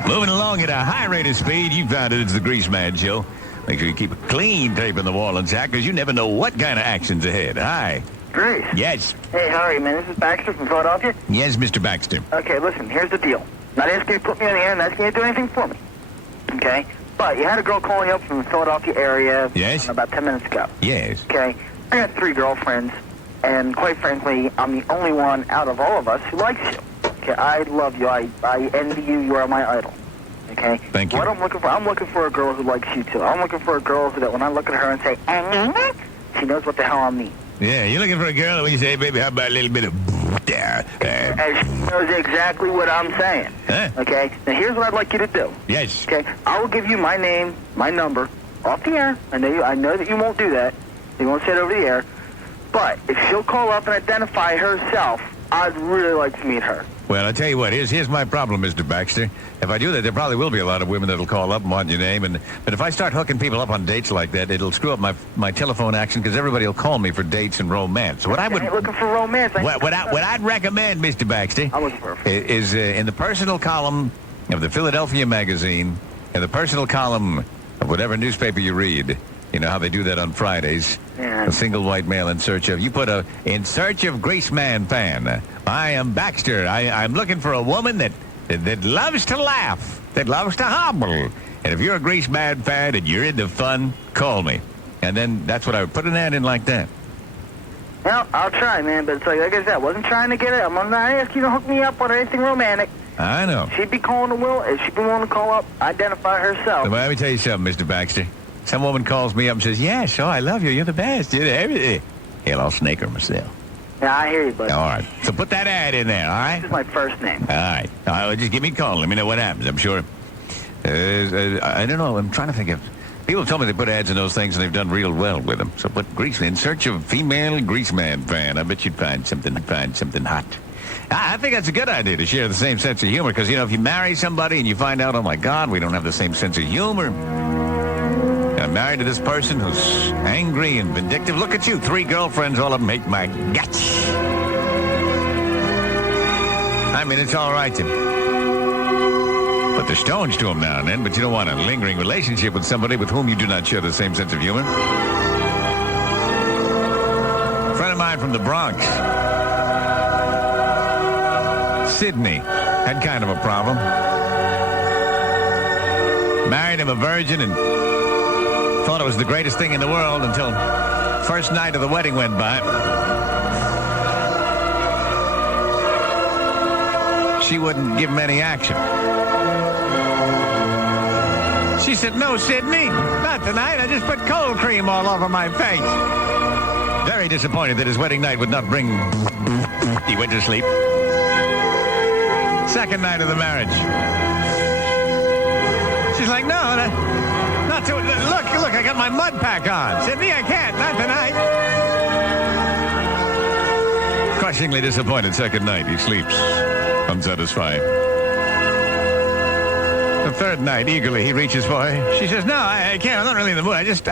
Moving along at a high rate of speed, you found it. It's the Greaseman Show. Make sure you keep a clean tape in the wall and sack, because you never know what kind of action's ahead. Hi. Grace. Yes. Hey, how are you, man? This is Baxter from Philadelphia. Yes, Mr. Baxter. Okay, listen, here's the deal. Not asking you to put me on the air, not asking you to do anything for me. Okay? But you had a girl calling you up from the Philadelphia area about 10 minutes ago. Yes. Okay? I got 3 girlfriends, and quite frankly, I'm the only one out of all of us who likes you. Okay? I love you. I envy you. You are my idol. Okay? Thank you. What I'm looking for a girl who likes you, too. I'm looking for a girl who, that when I look at her and say, she knows what the hell I mean. Yeah, you're looking for a girl that when you say, baby, how about a little bit of there? And she knows exactly what I'm saying. Huh? Okay? Now, here's what I'd like you to do. Yes. Okay? I will give you my name, my number, off the air. I know that you won't do that. You won't say it over the air. But if she'll call up and identify herself, I'd really like to meet her. Well, I tell you what, here's my problem, Mr. Baxter. If I do that, there probably will be a lot of women that'll call up and want your name. But if I start hooking people up on dates like that, it'll screw up my telephone action because everybody will call me for dates and romance. So what I would... looking for romance. What I'd recommend, Mr. Baxter, I'm looking for is in the personal column of the Philadelphia Magazine, in the personal column of whatever newspaper you read. You know how they do that on Fridays. Yeah. A single white male in search of... You put in search of Greaseman fan. I am Baxter. I'm looking for a woman that loves to laugh, that loves to hobble. And if you're a Greaseman fan and you're into fun, call me. And then that's what I would put an ad in like that. Well, I'll try, man. But it's like I said, I wasn't trying to get it. I'm not asking you to hook me up or anything romantic. I know. She'd be calling the will. If she'd be willing to call up, identify herself. Well, let me tell you something, Mr. Baxter. Some woman calls me up and says, yeah, sure, I love you. You're the best. You're everything. Hell, I'll snake her myself. Yeah, I hear you, buddy. All right. So put that ad in there, all right? This is my first name. All right. Just give me a call. Let me know what happens. I'm sure. I don't know. I'm trying to think of... People tell me they put ads in those things and they've done real well with them. So put Greaseman, in search of female Greaseman fan. I bet you'd find something hot. I think that's a good idea to share the same sense of humor because, you know, if you marry somebody and you find out, oh, my God, we don't have the same sense of humor. I'm married to this person who's angry and vindictive. Look at you, 3 girlfriends, all of them hate my guts. I mean, it's all right to put the stones to them now and then, but you don't want a lingering relationship with somebody with whom you do not share the same sense of humor. A friend of mine from the Bronx, Sydney, had kind of a problem. Married him a virgin and thought it was the greatest thing in the world until first night of the wedding went by. She wouldn't give him any action. She said, no, Sydney, not tonight. I just put cold cream all over my face. Very disappointed that his wedding night would not bring... He went to sleep. Second night of the marriage. She's like, no, not to... Look, I got my mud pack on. Sydney, I can't. Not tonight. Crushingly disappointed second night. He sleeps. Unsatisfied. The third night, eagerly, he reaches for her. She says, no, I can't. I'm not really in the mood. I just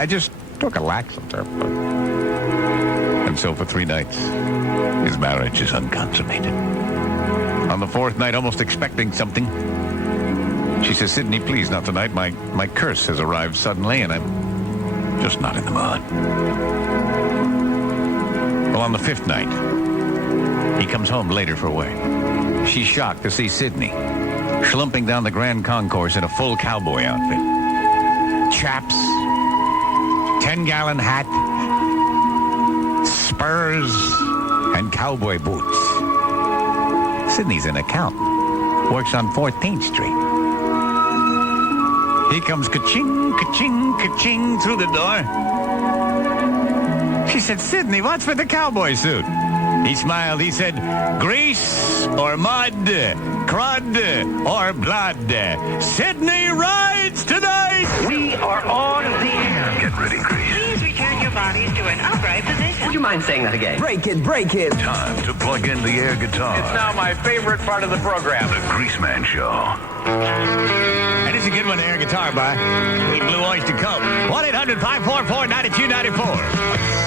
took a laxative. And so for 3 nights, his marriage is unconsummated. On the 4th night, almost expecting something, she says, Sydney, please, not tonight. My curse has arrived suddenly, and I'm just not in the mood. Well, on the 5th night, he comes home later for work. She's shocked to see Sydney schlumping down the Grand Concourse in a full cowboy outfit. Chaps, 10-gallon hat, spurs, and cowboy boots. Sydney's an accountant. Works on 14th Street. He comes ka-ching, ka-ching, ka-ching through the door. She said, Sydney, what's with the cowboy suit? He smiled. He said, grease or mud, crud or blood. Sydney rides tonight. We are on the air. Get ready, Grease. Please return your bodies to an upright position. Would you mind saying that again? Break it. Time to plug in the air guitar. It's now my favorite part of the program. The Greaseman Show. And it's a good one to air guitar by Little Blue Oyster Cult. 1-800-544-9294.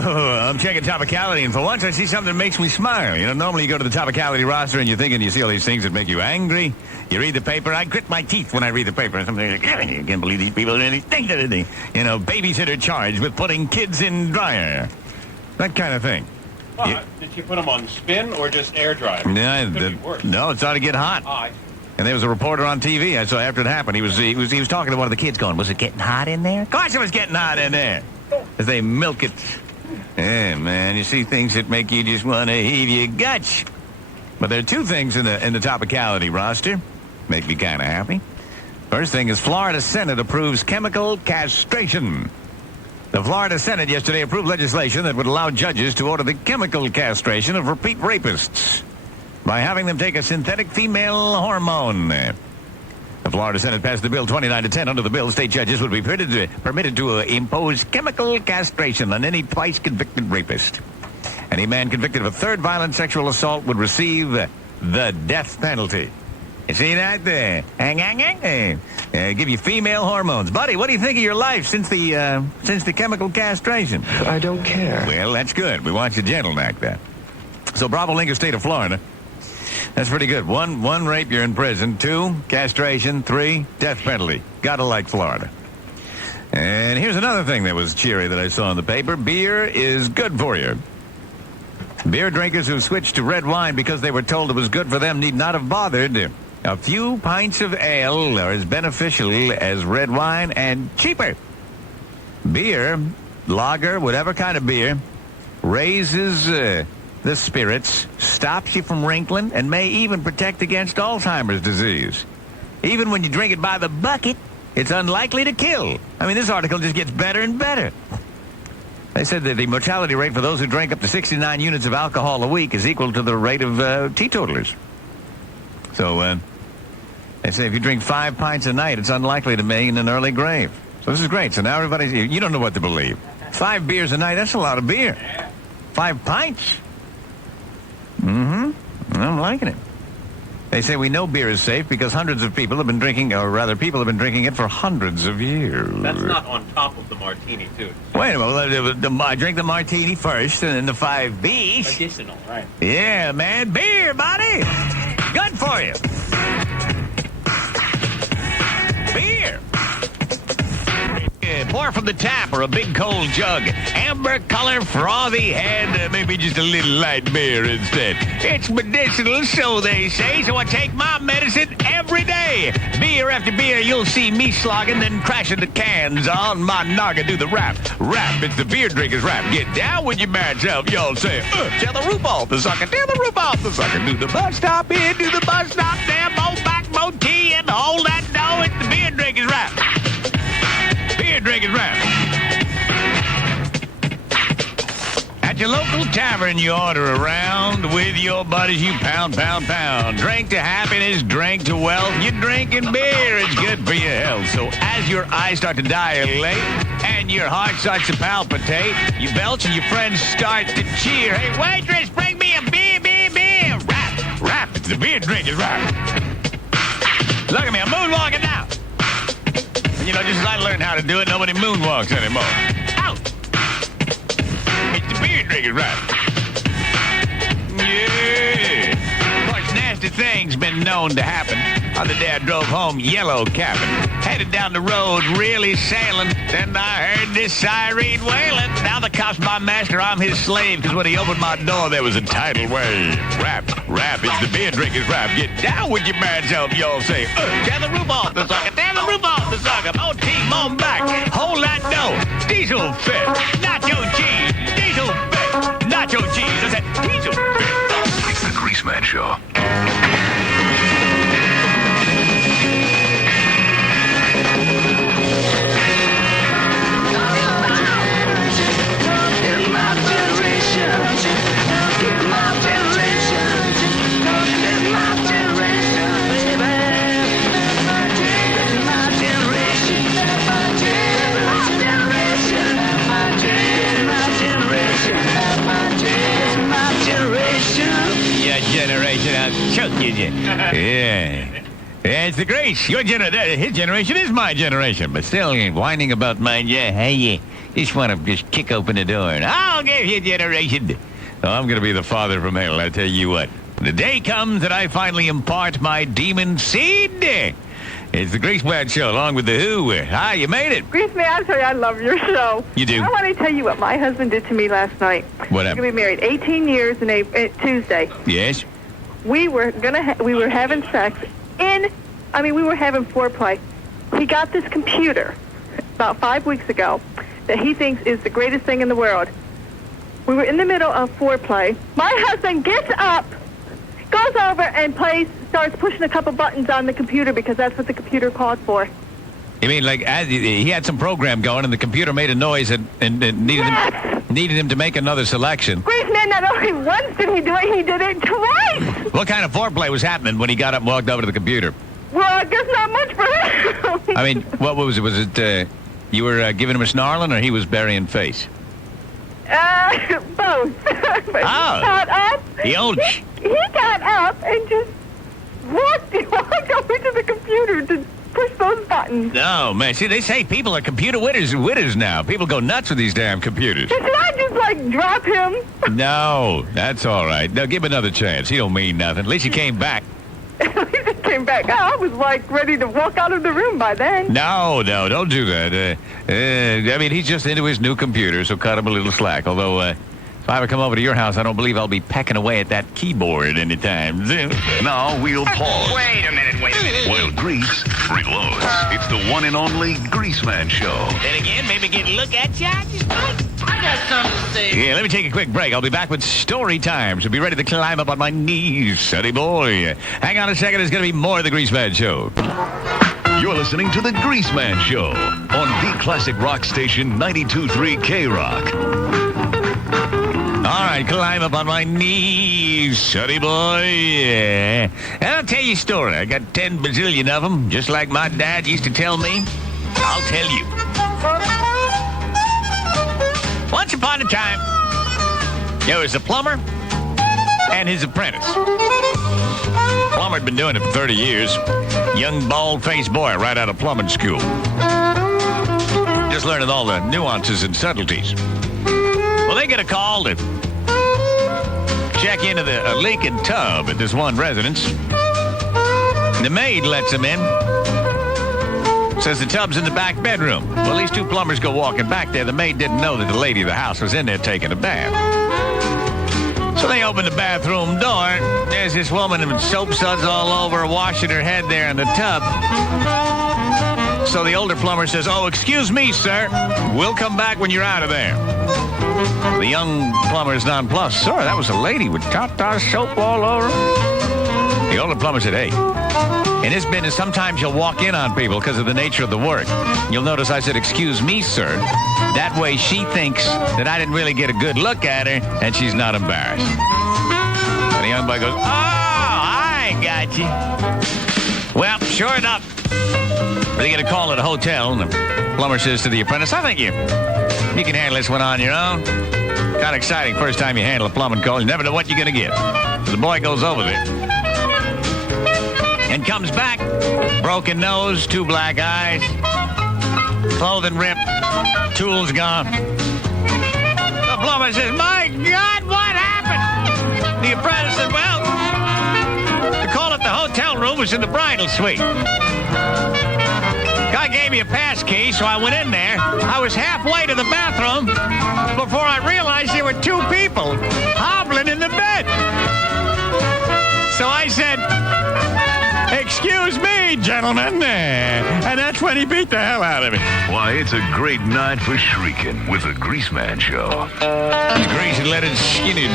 Whoa, I'm checking topicality, and for once I see something that makes me smile. You know, normally you go to the topicality roster and you're thinking you see all these things that make you angry. You read the paper. I grit my teeth when I read the paper. And something like, I can't believe these people really think that they, you know, babysitter charged with putting kids in dryer. That kind of thing. Did you put them on spin or just air dry? No, it started to get hot. And there was a reporter on TV. I saw after it happened. He was talking to one of the kids, going, "Was it getting hot in there?" Of course, it was getting hot in there. As they milk it. Yeah, man, you see things that make you just want to heave your guts. But there are two things in the topicality roster make me kind of happy. First thing is Florida Senate approves chemical castration. The Florida Senate yesterday approved legislation that would allow judges to order the chemical castration of repeat rapists by having them take a synthetic female hormone. The Florida Senate passed the bill 29-10. Under the bill, state judges would be permitted to impose chemical castration on any twice convicted rapist. Any man convicted of a third violent sexual assault would receive the death penalty. You see that there? Give you female hormones. Buddy, what do you think of your life since the chemical castration? I don't care. Well, that's good. We want you gentle like that. So Bravo Lincoln, state of Florida. That's pretty good. One rape, you're in prison. 2, castration. 3, death penalty. Gotta like Florida. And here's another thing that was cheery that I saw in the paper. Beer is good for you. Beer drinkers who switched to red wine because they were told it was good for them need not have bothered. A few pints of ale are as beneficial as red wine and cheaper. Beer, lager, whatever kind of beer, raises the spirits, stops you from wrinkling, and may even protect against Alzheimer's disease. Even when you drink it by the bucket, it's unlikely to kill. I mean, this article just gets better and better. They said that the mortality rate for those who drink up to 69 units of alcohol a week is equal to the rate of teetotalers. So, they say if you drink 5 pints a night, it's unlikely to be in an early grave. So this is great. So now you don't know what to believe. 5 beers a night, that's a lot of beer. 5 pints. I'm liking it. They say we know beer is safe because hundreds of people have been drinking, or rather people have been drinking it for hundreds of years. That's not on top of the martini, too. Wait a minute. I drink the martini first and then the 5 Bs. Additional, right. Yeah, man. Beer, buddy. Good for you. Beer. Pour from the tap or a big cold jug. Amber color, frothy head, maybe just a little light beer instead. It's medicinal, so they say, so I take my medicine every day. Beer after beer, you'll see me slogging, then crashing the cans on my noggin. Do the rap. Rap, it's the beer drinkers rap. Get down with your bad self, y'all say. Tell the roof off the sucker, tell the roof off the sucker. Do the bus stop in, do the bus stop there, mo back, mo tea, and hold that dough. It's the beer drinkers rap. Beer drinkers rap. At your local tavern, you order around with your buddies. You pound. Drink to happiness, drink to wealth. You're drinking beer. It's good for your health. So as your eyes start to dilate and your heart starts to palpitate, you belch and your friends start to cheer. Hey, waitress, bring me a beer. Rap. It's the beer drinkers rap. Look at me, I'm moonwalking now. You know, just as I learned how to do it, nobody moonwalks anymore. Out! It's the beer drinkers rap. Yeah! Of course, nasty things been known to happen. On the day I drove home, yellow cabin. Headed down the road, really sailing. Then I heard this siren wailing. Now the cop's my master, I'm his slave. Because when he opened my door, there was a tidal wave. Rap, it's the beer drinkers rap. Get down with your bad self, y'all say. Tear the roof off the sucker, tear the roof off the sucker. More team on back, hold that dough. Diesel fit, nacho cheese. Diesel fit, nacho cheese. I said diesel fit. It's the Greaseman Show. Yeah. It's the Grace. Your his generation is my generation, but still whining about mine. Yeah, hey, Just want to just kick open the door and I'll give you generation. Oh, I'm going to be the father from hell, I tell you what. The day comes that I finally impart my demon seed. It's the Greaseman Show along with the Who. Hi, you made it. Greaseman, I'll tell you, I love your show. You do? I want to tell you what my husband did to me last night. What We're happened? going to be married 18 years in Tuesday. Yes? We were having sex we were having foreplay. He got this computer about 5 weeks ago that he thinks is the greatest thing in the world. We were in the middle of foreplay. My husband gets up, goes over and starts pushing a couple buttons on the computer because that's what the computer called for. You mean like he had some program going and the computer made a noise and needed him to make another selection? Greaseman, not only once did he do it, he did it twice. What kind of foreplay was happening when he got up and walked over to the computer? Well, I guess not much for him. I mean, what was it? Was it you were giving him a snarling or he was burying face? Both. But he got up. He got up and just walked over to the computer to push those buttons. No, man. See, they say people are computer winners now. People go nuts with these damn computers. Should I just, drop him? No, that's all right. No, give him another chance. He don't mean nothing. At least he came back. He just came back. I was, ready to walk out of the room by then. No, don't do that. I mean, he's just into his new computer, so cut him a little slack. Although, if I ever come over to your house, I don't believe I'll be pecking away at that keyboard anytime soon. Now we'll pause. Wait a minute. While Grease reloads. It's the one and only Greaseman Show. Then again, maybe get a look at you. I got something to say. Yeah, let me take a quick break. I'll be back with story time, so be ready to climb up on my knees, sonny boy. Hang on a second, there's going to be more of the Greaseman Show. You're listening to the Greaseman Show on the classic rock station 92.3 K-Rock. All right, climb up on my knees, sonny boy. Yeah. And I'll tell you a story. I got 10 bazillion of them, just like my dad used to tell me. I'll tell you. Once upon a time, there was a plumber and his apprentice. Plumber had been doing it for 30 years. Young, bald-faced boy right out of plumbing school. Just learning all the nuances and subtleties. Well, they get a call to check into a leaking tub at this one residence. The maid lets him in. Says the tub's in the back bedroom. Well, these two plumbers go walking back there. The maid didn't know that the lady of the house was in there taking a bath. So they open the bathroom door. There's this woman with soap suds all over, washing her head there in the tub. So the older plumber says, "Oh, excuse me, sir. We'll come back when you're out of there." The young plumber is nonplussed. "Sir, that was a lady with Tata soap all over." The older plumber said, "Hey, in this business, sometimes you'll walk in on people because of the nature of the work. You'll notice I said, 'Excuse me, sir.' That way she thinks that I didn't really get a good look at her, and she's not embarrassed." And the young boy goes, "Oh, I got you." Well, sure enough, they get a call at a hotel, and the plumber says to the apprentice, "I think you can handle this one on your own. Kind of exciting first time you handle a plumbing call. You never know what you're going to get." So the boy goes over there and comes back, broken nose, 2 black eyes, clothing ripped, tools gone. The plumber says, "My God, what happened?" The apprentice said, "Well, the call at the hotel room was in the bridal suite. Guy gave me a pass key, so I went in there. I was halfway to the bathroom before I realized there were 2 people hobbling in the bed. So I said, 'Excuse me, gentlemen,' and that's when he beat the hell out of me." Why, it's a great night for shrieking with the Greaseman Show. Grease and Leonard Skinner,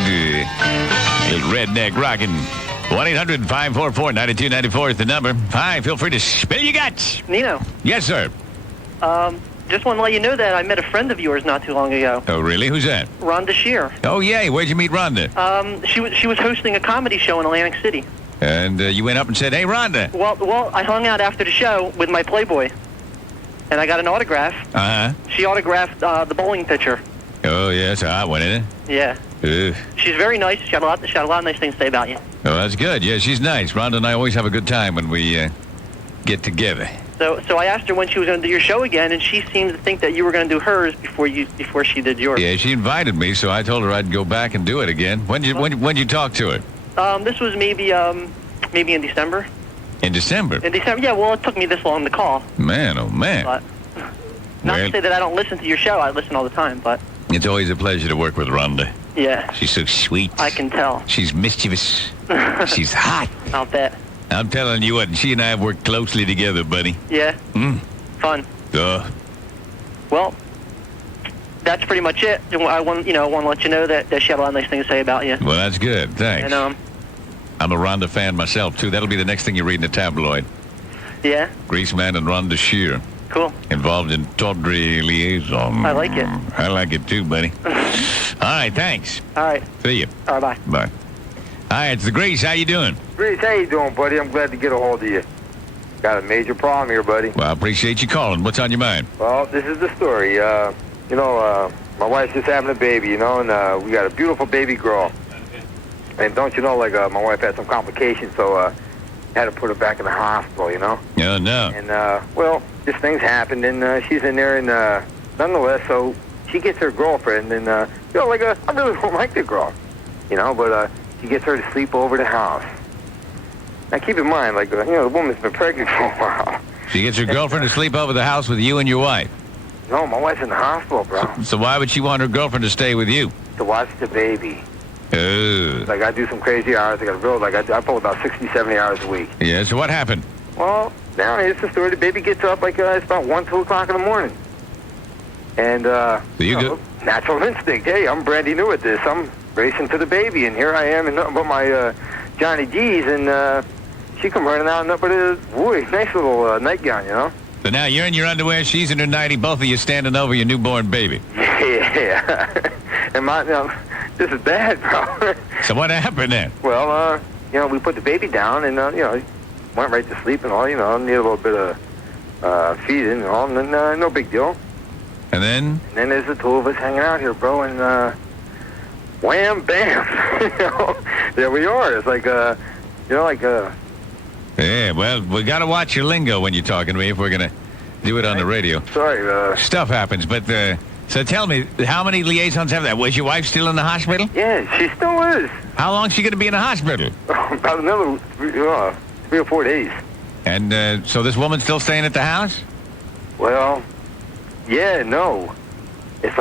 little redneck rocking. 1-800-544-9294 is the number. Hi, feel free to spill your guts. Nino. Yes, sir. Just want to let you know that I met a friend of yours not too long ago. Oh, really? Who's that? Rhonda Shear. Oh, yay. Where'd you meet Rhonda? She was hosting a comedy show in Atlantic City. And you went up and said, "Hey, Rhonda." Well, I hung out after the show with my Playboy, and I got an autograph. Uh-huh. She autographed the bowling pitcher. Oh, yeah, that's a hot one, isn't it? Yeah. She's very nice. She had a lot of nice things to say about you. Oh, that's good. Yeah, she's nice. Rhonda and I always have a good time when we get together. So I asked her when she was going to do your show again, and she seemed to think that you were going to do hers before she did yours. Yeah, she invited me, so I told her I'd go back and do it again. When you talk to her? This was maybe in December. In December? In December, yeah. Well, it took me this long to call. Man, oh man. But not to say that I don't listen to your show. I listen all the time, but it's always a pleasure to work with Rhonda. yeah. She's so sweet. I can tell. She's mischievous. She's hot. I'll bet. I'm telling you what, she and I have worked closely together, buddy. Yeah. Fun. Well, that's pretty much it. I want to let you know that she had a lot of nice things to say about you. Well, that's good. Thanks. And I'm a Rhonda fan myself, too. That'll be the next thing you read in the tabloid. Yeah. Greaseman and Rhonda Shear. Cool. Involved in tawdry liaison. I like it. I like it, too, buddy. All right, thanks. All right. See you. All right, bye. Bye. Hi, it's the Grease. How you doing? Grease, how you doing, buddy? I'm glad to get a hold of you. Got a major problem here, buddy. Well, I appreciate you calling. What's on your mind? Well, this is the story. My wife's just having a baby, and we got a beautiful baby girl. And don't you know, my wife had some complications, so had to put her back in the hospital, No. And, this thing's happened, and she's in there, and nonetheless, so she gets her girlfriend, and, I really don't like the girl, but she gets her to sleep over the house. Now, keep in mind, the woman's been pregnant for a while. She gets her girlfriend to sleep over the house with you and your wife? No, my wife's in the hospital, bro. So why would she want her girlfriend to stay with you? To watch the baby. Oh. I do some crazy hours. I got to build, I pull about 60, 70 hours a week. Yeah, so what happened? Well, now here's the story. The baby gets up it's about 1, 2 o'clock in the morning. And, so you go. Natural instinct. Hey, I'm brandy new at this. I'm racing to the baby, and here I am in nothing but my Johnny G's, and she come running out in nothing but a nice little nightgown, So now you're in your underwear, she's in her nightie, both of you standing over your newborn baby. Yeah. And this is bad, bro. So what happened then? Well, we put the baby down, and, went right to sleep and all, need a little bit of feeding and all, and then no big deal. And then? And then there's the two of us hanging out here, bro, and wham, bam, there we are. It's Yeah, well, we got to watch your lingo when you're talking to me if we're going to do it on the radio. Sorry. Stuff happens, but, so tell me, how many liaisons have that? Was your wife still in the hospital? Yeah, she still is. How long is she going to be in the hospital? About another 3 or 4 days. And, so this woman's still staying at the house? Well, yeah, no. It's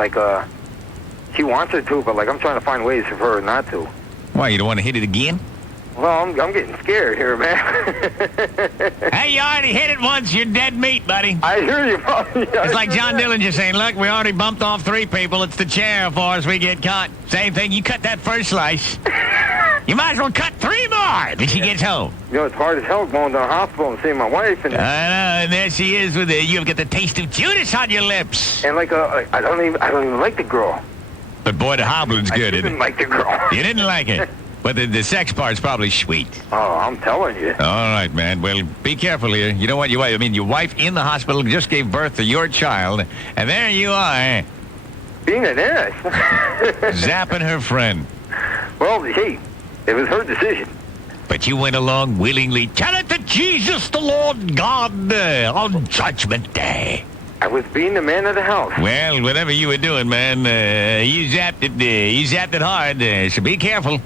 she wants her to, but, I'm trying to find ways for her not to. Why, you don't want to hit it again? Well, I'm getting scared here, man. Hey, you already hit it once. You're dead meat, buddy. I hear you, buddy. It's like John Dillinger saying, look, we already bumped off 3 people. It's the chair for us. We get caught. Same thing. You cut that first slice. You might as well cut 3 more when she gets home. It's hard as hell going to the hospital and seeing my wife. And I know, and there she is with you've got the taste of Judas on your lips. And I don't even like the girl. But boy, the hobbling's good, isn't it? I didn't like the girl. You didn't like it? But the sex part's probably sweet. Oh, I'm telling you. All right, man. Well, be careful here. You know what? Your wife in the hospital just gave birth to your child, and there you are. Being an ass. Zapping her friend. Well, hey, it was her decision. But you went along willingly. Tell it to Jesus, the Lord God, on Judgment Day. I was being the man of the house. Well, whatever you were doing, man, you zapped it hard, so be careful.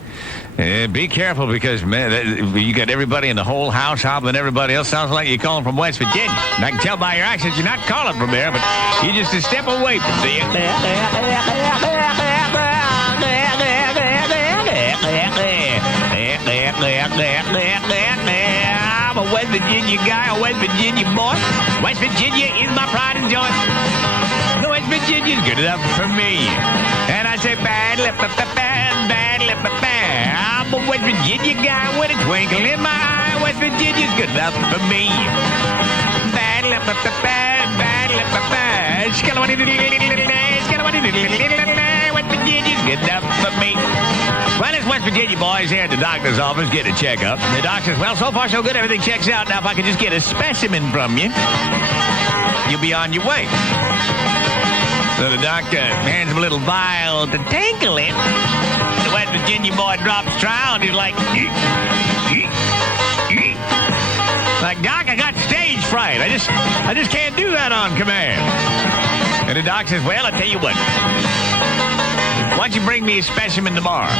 Be careful because, man, you got everybody in the whole house hobbling everybody else. Sounds like you're calling from West Virginia. And I can tell by your accent you're not calling from there, but you're just a step away from there. I'm a West Virginia guy, a West Virginia boy. West Virginia is my pride and joy. West Virginia's good enough for me. And I say, bad lip, bad lip, bad. I'm a West Virginia guy with a twinkle in my eye. West Virginia's good enough for me. Bad lip, bad lip, bad. West Virginia's good enough for me. Well, it's West Virginia boys here at the doctor's office getting a checkup. The doctor says, well, so far so good. Everything checks out. Now, if I could just get a specimen from you, you'll be on your way. So the doctor hands him a little vial to tinkle it. The West Virginia boy drops trial, and he's like, Doc, I got stage right. I just can't do that on command. And the doc says, well, I'll tell you what. Why don't you bring me a specimen tomorrow?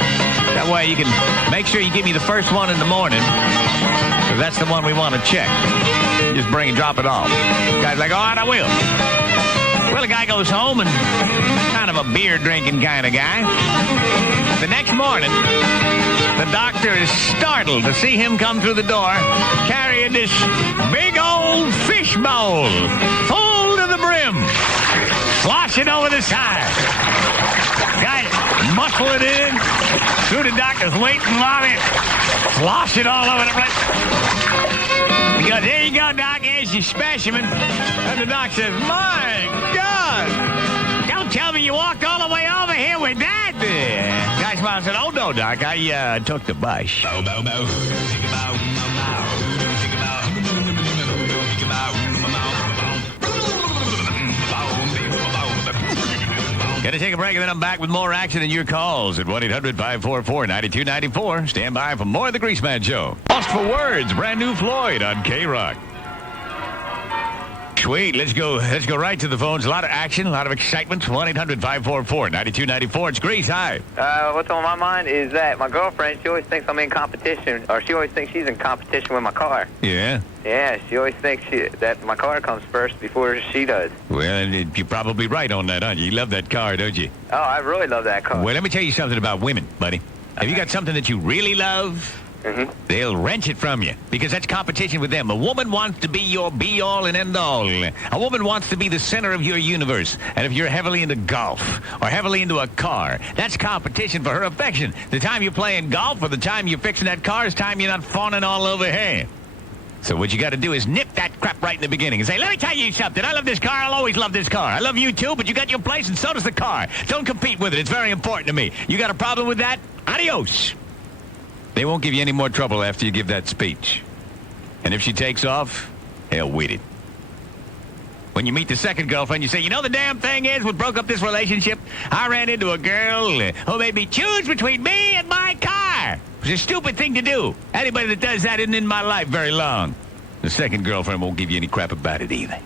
That way you can make sure you give me the first one in the morning, because that's the one we want to check. Just drop it off. Guy's like, all right, I will. Well, the guy goes home and kind of a beer-drinking kind of guy. The next morning, the doctor is startled to see him come through the door carrying this big old fish bowl full to the brim, sloshing over the side. Guy muscle it in through the doctor's waiting lobby, slosh it all over the place. He goes, there you go, Doc, here's your specimen. And the doc says, my God, don't tell me you walked all the way over here with that. Guy smiled and said, oh, no, Doc, I took the bus. Bow, bow, bow. Gonna take a break, and then I'm back with more action in your calls at 1-800-544-9294. Stand by for more of the Greaseman Show. Lost for Words, brand new Floyd on K-Rock. Sweet, let's go right to the phones. A lot of action, a lot of excitement. 1-800-544-9294. It's Grease. Hi. What's on my mind is that my girlfriend, she always thinks I'm in competition, or she always thinks she's in competition with my car. Yeah? Yeah, she always thinks that my car comes first before she does. Well, you're probably right on that, aren't you? You love that car, don't you? Oh, I really love that car. Well, let me tell you something about women, buddy. Have you got something that you really love? Mm-hmm. They'll wrench it from you because that's competition with them. A woman wants to be your be-all and end-all. A woman wants to be the center of your universe. And if you're heavily into golf or heavily into a car, that's competition for her affection. The time you're playing golf or the time you're fixing that car is time you're not fawning all over her. So what you got to do is nip that crap right in the beginning and say, let me tell you something. I love this car. I'll always love this car. I love you too, but you got your place and so does the car. Don't compete with it. It's very important to me. You got a problem with that? Adios. They won't give you any more trouble after you give that speech. And if she takes off, hell with it. When you meet the second girlfriend, you say, you know the damn thing is what broke up this relationship? I ran into a girl who made me choose between me and my car. It was a stupid thing to do. Anybody that does that isn't in my life very long. The second girlfriend won't give you any crap about it either.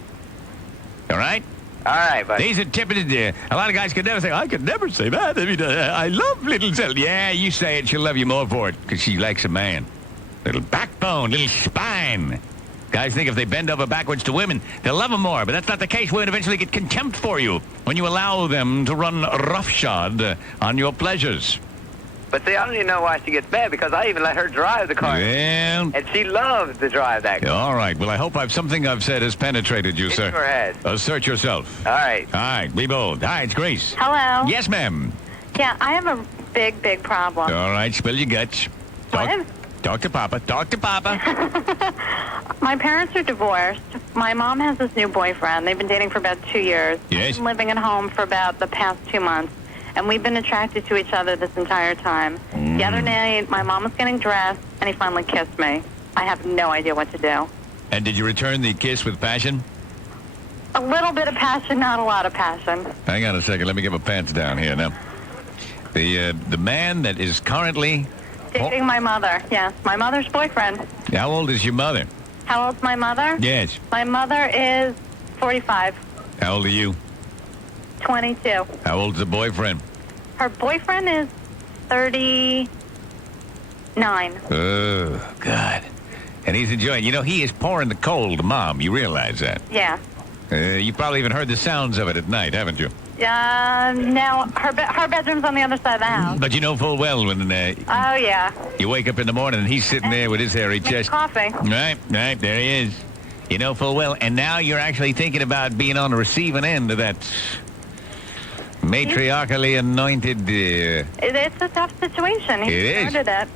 All right? All right, buddy. These are typical. A lot of guys could never say, I could never say that. I mean, I love little Zelda. Yeah, you say it, she'll love you more for it because she likes a man. Little backbone, little spine. Guys think if they bend over backwards to women, they'll love them more. But that's not the case. Women eventually get contempt for you when you allow them to run roughshod on your pleasures. But see, I don't even know why she gets mad because I even let her drive the car. Well, and she loves to drive that car. All right. Well, I hope something I've said has penetrated you, sir. It sure has. Assert yourself. All right. All right. Be bold. Hi, it's Grace. Hello. Yes, ma'am. Yeah, I have a big, big problem. All right. Spill your guts. Talk to Papa. Talk to Papa. My parents are divorced. My mom has this new boyfriend. They've been dating for about 2 years. Yes. I've been living at home for about the past 2 months. And we've been attracted to each other this entire time. The other night, my mom was getting dressed, and he finally kissed me. I have no idea what to do. And did you return the kiss with passion? A little bit of passion, not a lot of passion. Hang on a second. Let me get my pants down here now. The man that is currently... Dating my mother, yes. My mother's boyfriend. How old is your mother? How old's my mother? Yes. My mother is 45. How old are you? 22. How old's the boyfriend? Her boyfriend is 39. Oh, God. And he's enjoying. You know, he is pouring the cold to Mom. You realize that? Yeah. You probably even heard the sounds of it at night, haven't you? No, her bedroom's on the other side of the house. But you know full well when Oh, yeah. you wake up in the morning and he's sitting there with his hairy chest. Coffee. Right, there he is. You know full well. And now you're actually thinking about being on the receiving end of that matriarchally anointed... It's a tough situation. He started it.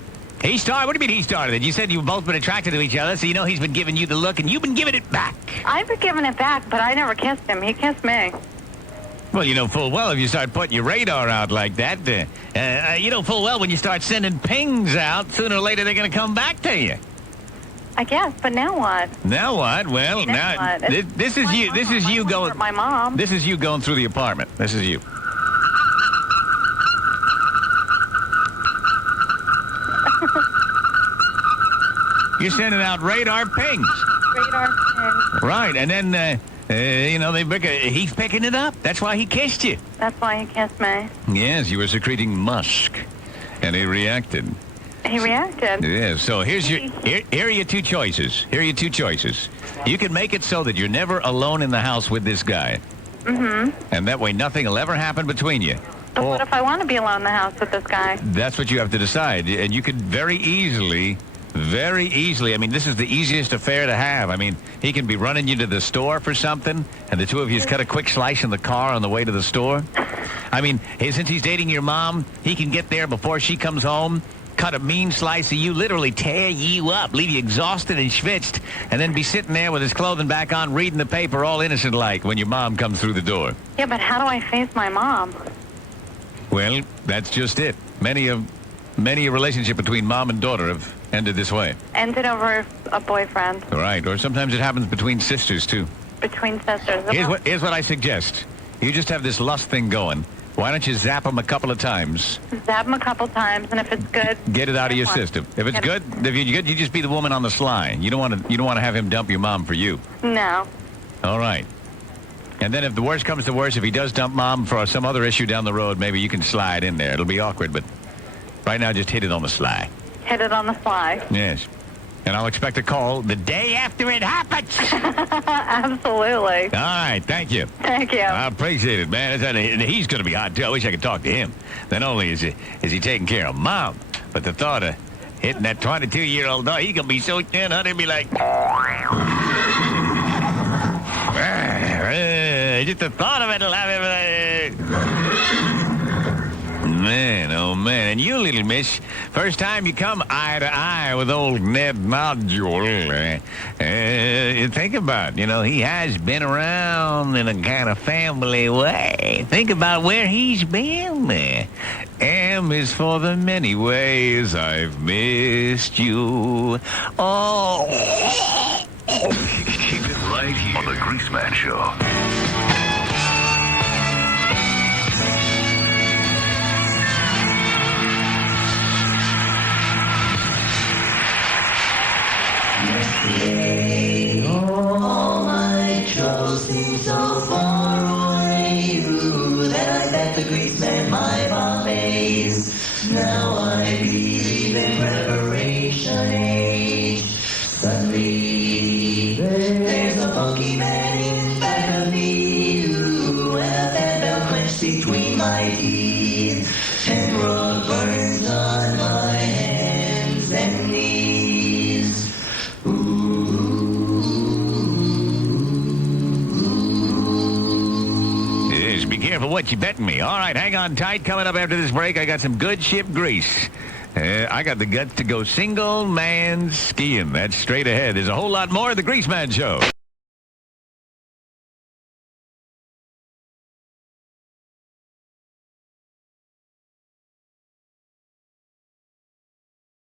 He started? What do you mean he started it? You said you've both been attracted to each other, so you know he's been giving you the look, and you've been giving it back. I've been giving it back, but I never kissed him. He kissed me. Well, you know full well if you start putting your radar out like that, you know full well when you start sending pings out, sooner or later they're going to come back to you. I guess, but now what? Now what? Well, now this is you. This is you going. My mom. This is you going through the apartment. This is you. You're sending out radar pings. radar pin. Right, and then, he's picking it up. That's why he kissed you. That's why he kissed me. Yes, you were secreting musk, and he reacted. He reacted. Yeah, so here are your two choices. Here are your two choices. You can make it so that you're never alone in the house with this guy. Mm-hmm. And that way nothing will ever happen between you. But what if I want to be alone in the house with this guy? That's what you have to decide. And you could very easily, I mean, this is the easiest affair to have. I mean, he can be running you to the store for something, and the two of you just cut a quick slice in the car on the way to the store. I mean, since he's dating your mom, he can get there before she comes home, cut a mean slice of you, literally tear you up, leave you exhausted and schwitzed, and then be sitting there with his clothing back on, reading the paper all innocent-like when your mom comes through the door. Yeah, but how do I face my mom? Well, that's just it. Many a relationship between mom and daughter have ended this way. Ended over a boyfriend. Right, or sometimes it happens between sisters, too. Between sisters. Here's what I suggest. You just have this lust thing going. Why don't you zap him a couple of times? Zap him a couple times, and if it's good, get it out of your system. If it's good, you just be the woman on the sly. You don't want to have him dump your mom for you. No. All right. And then if the worst comes to worst, if he does dump mom for some other issue down the road, maybe you can slide in there. It'll be awkward, but right now just hit it on the sly. Hit it on the sly. Yes. And I'll expect a call the day after it happens. Absolutely. All right, thank you. Thank you. I appreciate it, man. And he's going to be hot, too. I wish I could talk to him. Not only is he taking care of mom, but the thought of hitting that 22-year-old dog, he's going to be so thin, honey, be like... just the thought of it will have him... Man, oh man. And you, little miss, first time you come eye to eye with old Ned Nodule, think about, he has been around in a kind of family way. Think about where he's been. M is for the many ways I've missed you. Oh. Keep it right here on the Greaseman Show. All my troubles seem so far away. Ooh, that I bet the Greaseman my Bombays. Now I believe in preparation age. Suddenly, there's a funky man in back of me. Ooh, and a fan bell clenched between my teeth. And rug burns on my hands and knees. Be careful what you betting me. All right, hang on tight. Coming up after this break, I got some good ship grease. I got the guts to go single man skiing. That's straight ahead. There's a whole lot more of the Greaseman Show.